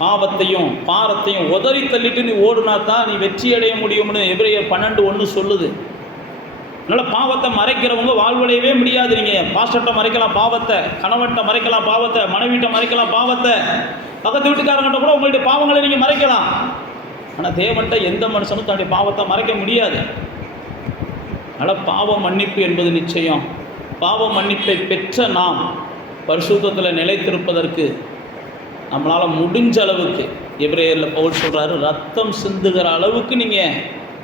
பாவத்தையும் பாரத்தையும் உதறி தள்ளிட்டு நீ ஓடுனா தான் நீ வெற்றி அடைய முடியும்னு எபிரேயர் 12:1 சொல்லுது. அதனால் பாவத்தை மறைக்கிறவங்க வாழ்வடையவே முடியாது. நீங்கள் பாஸ்டர்கிட்ட மறைக்கலாம் பாவத்தை, கணவன்கிட்ட மறைக்கலாம் பாவத்தை, மனைவிட்ட மறைக்கலாம் பாவத்தை, பக்கத்து வீட்டுக்காரங்கிட்ட கூட உங்களுடைய பாவங்களை நீங்கள் மறைக்கலாம். ஆனால் தேவன்கிட்ட எந்த மனுஷனும் தன்னுடைய பாவத்தை மறைக்க முடியாது. அதனால் பாவ மன்னிப்பு என்பது நிச்சயம். பாவ மன்னிப்பை பெற்ற நாம் பரிசுத்தத்தில் நிலைத்திருப்பதற்கு நம்மளால் முடிஞ்ச அளவுக்கு, எபிரேயரில் பவுல் சொல்கிறாரு, ரத்தம் சிந்துகிற அளவுக்கு நீங்கள்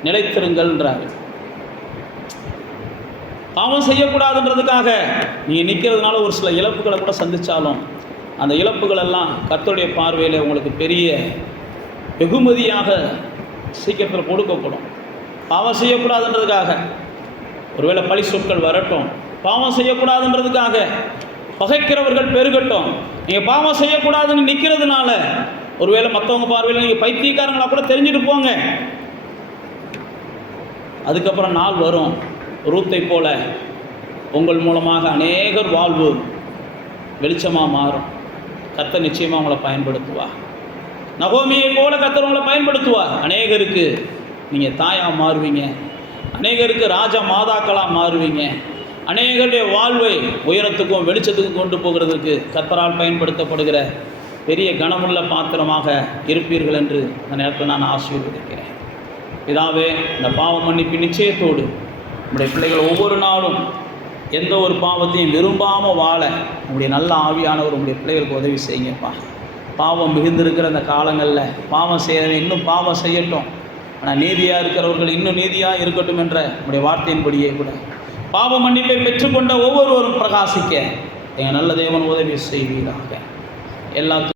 நிலைத்திருங்கள்ன்றாரு. பாவம் செய்யக்கூடாதுன்றதுக்காக நீங்கள் நிற்கிறதுனால ஒரு சில இழப்புகளை கூட சந்தித்தாலும் அந்த இழப்புகளெல்லாம் கர்த்தருடைய பார்வையில் உங்களுக்கு பெரிய வெகுமதியாக சீக்கிரத்தில் கொடுக்கப்படும். பாவம் செய்யக்கூடாதுன்றதுக்காக ஒருவேளை பழி சொற்கள் வரட்டும், பாவம் செய்யக்கூடாதுன்றதுக்காக பகைக்கிறவர்கள் பெருகட்டும், நீங்கள் பாவம் செய்யக்கூடாதுன்னு நிற்கிறதுனால ஒருவேளை மற்றவங்க பார்வையில் நீங்கள் பைத்தியக்காரங்களாக கூட தெரிஞ்சுட்டு போங்க. அதுக்கப்புறம் நாள் வரும், ரூத்தை போல உங்கள் மூலமாக அநேகர் வாழ்வு வெளிச்சமாக மாறும். கர்த்தர் நிச்சயமாக உங்களை பயன்படுத்துவார். நகோமியை போல கர்த்தர் உங்களை பயன்படுத்துவார். அநேகருக்கு நீங்கள் தாயாக மாறுவீங்க, அநேகருக்கு ராஜா மாதாக்களாக மாறுவீங்க, அநேகருடைய வாழ்வை உயரத்துக்கும் வெளிச்சத்துக்கும் கொண்டு போகிறதுக்கு கர்த்தரால் பயன்படுத்தப்படுகிற பெரிய கனமுள்ள பாத்திரமாக இருப்பீர்கள் என்று அந்த நேரத்தில் நான் ஆசீர்வதிக்கிறேன். இதாவே இந்த பாவ மன்னிப்பு நிச்சயத்தோடு நம்முடைய பிள்ளைகள் ஒவ்வொரு நாளும் எந்த ஒரு பாவத்தையும் விரும்பாமல் வாழ உங்களுடைய நல்ல ஆவியானவர் உங்களுடைய பிள்ளைகளுக்கு உதவி செய்யுங்கப்பா. பாவம் மிகுந்திருக்கிற அந்த காலங்களில் பாவம் செய்கிறவங்க இன்னும் பாவம் செய்யட்டும், ஆனால் நீதியாக இருக்கிறவர்கள் இன்னும் நீதியாக இருக்கட்டும் என்ற நம்முடைய வார்த்தையின்படியே கூட பாவ மன்னிப்பை பெற்றுக்கொண்ட ஒவ்வொருவரும் பிரகாசிக்க எங்கள் நல்ல தேவன் உதவி செய்வீராக. எல்லா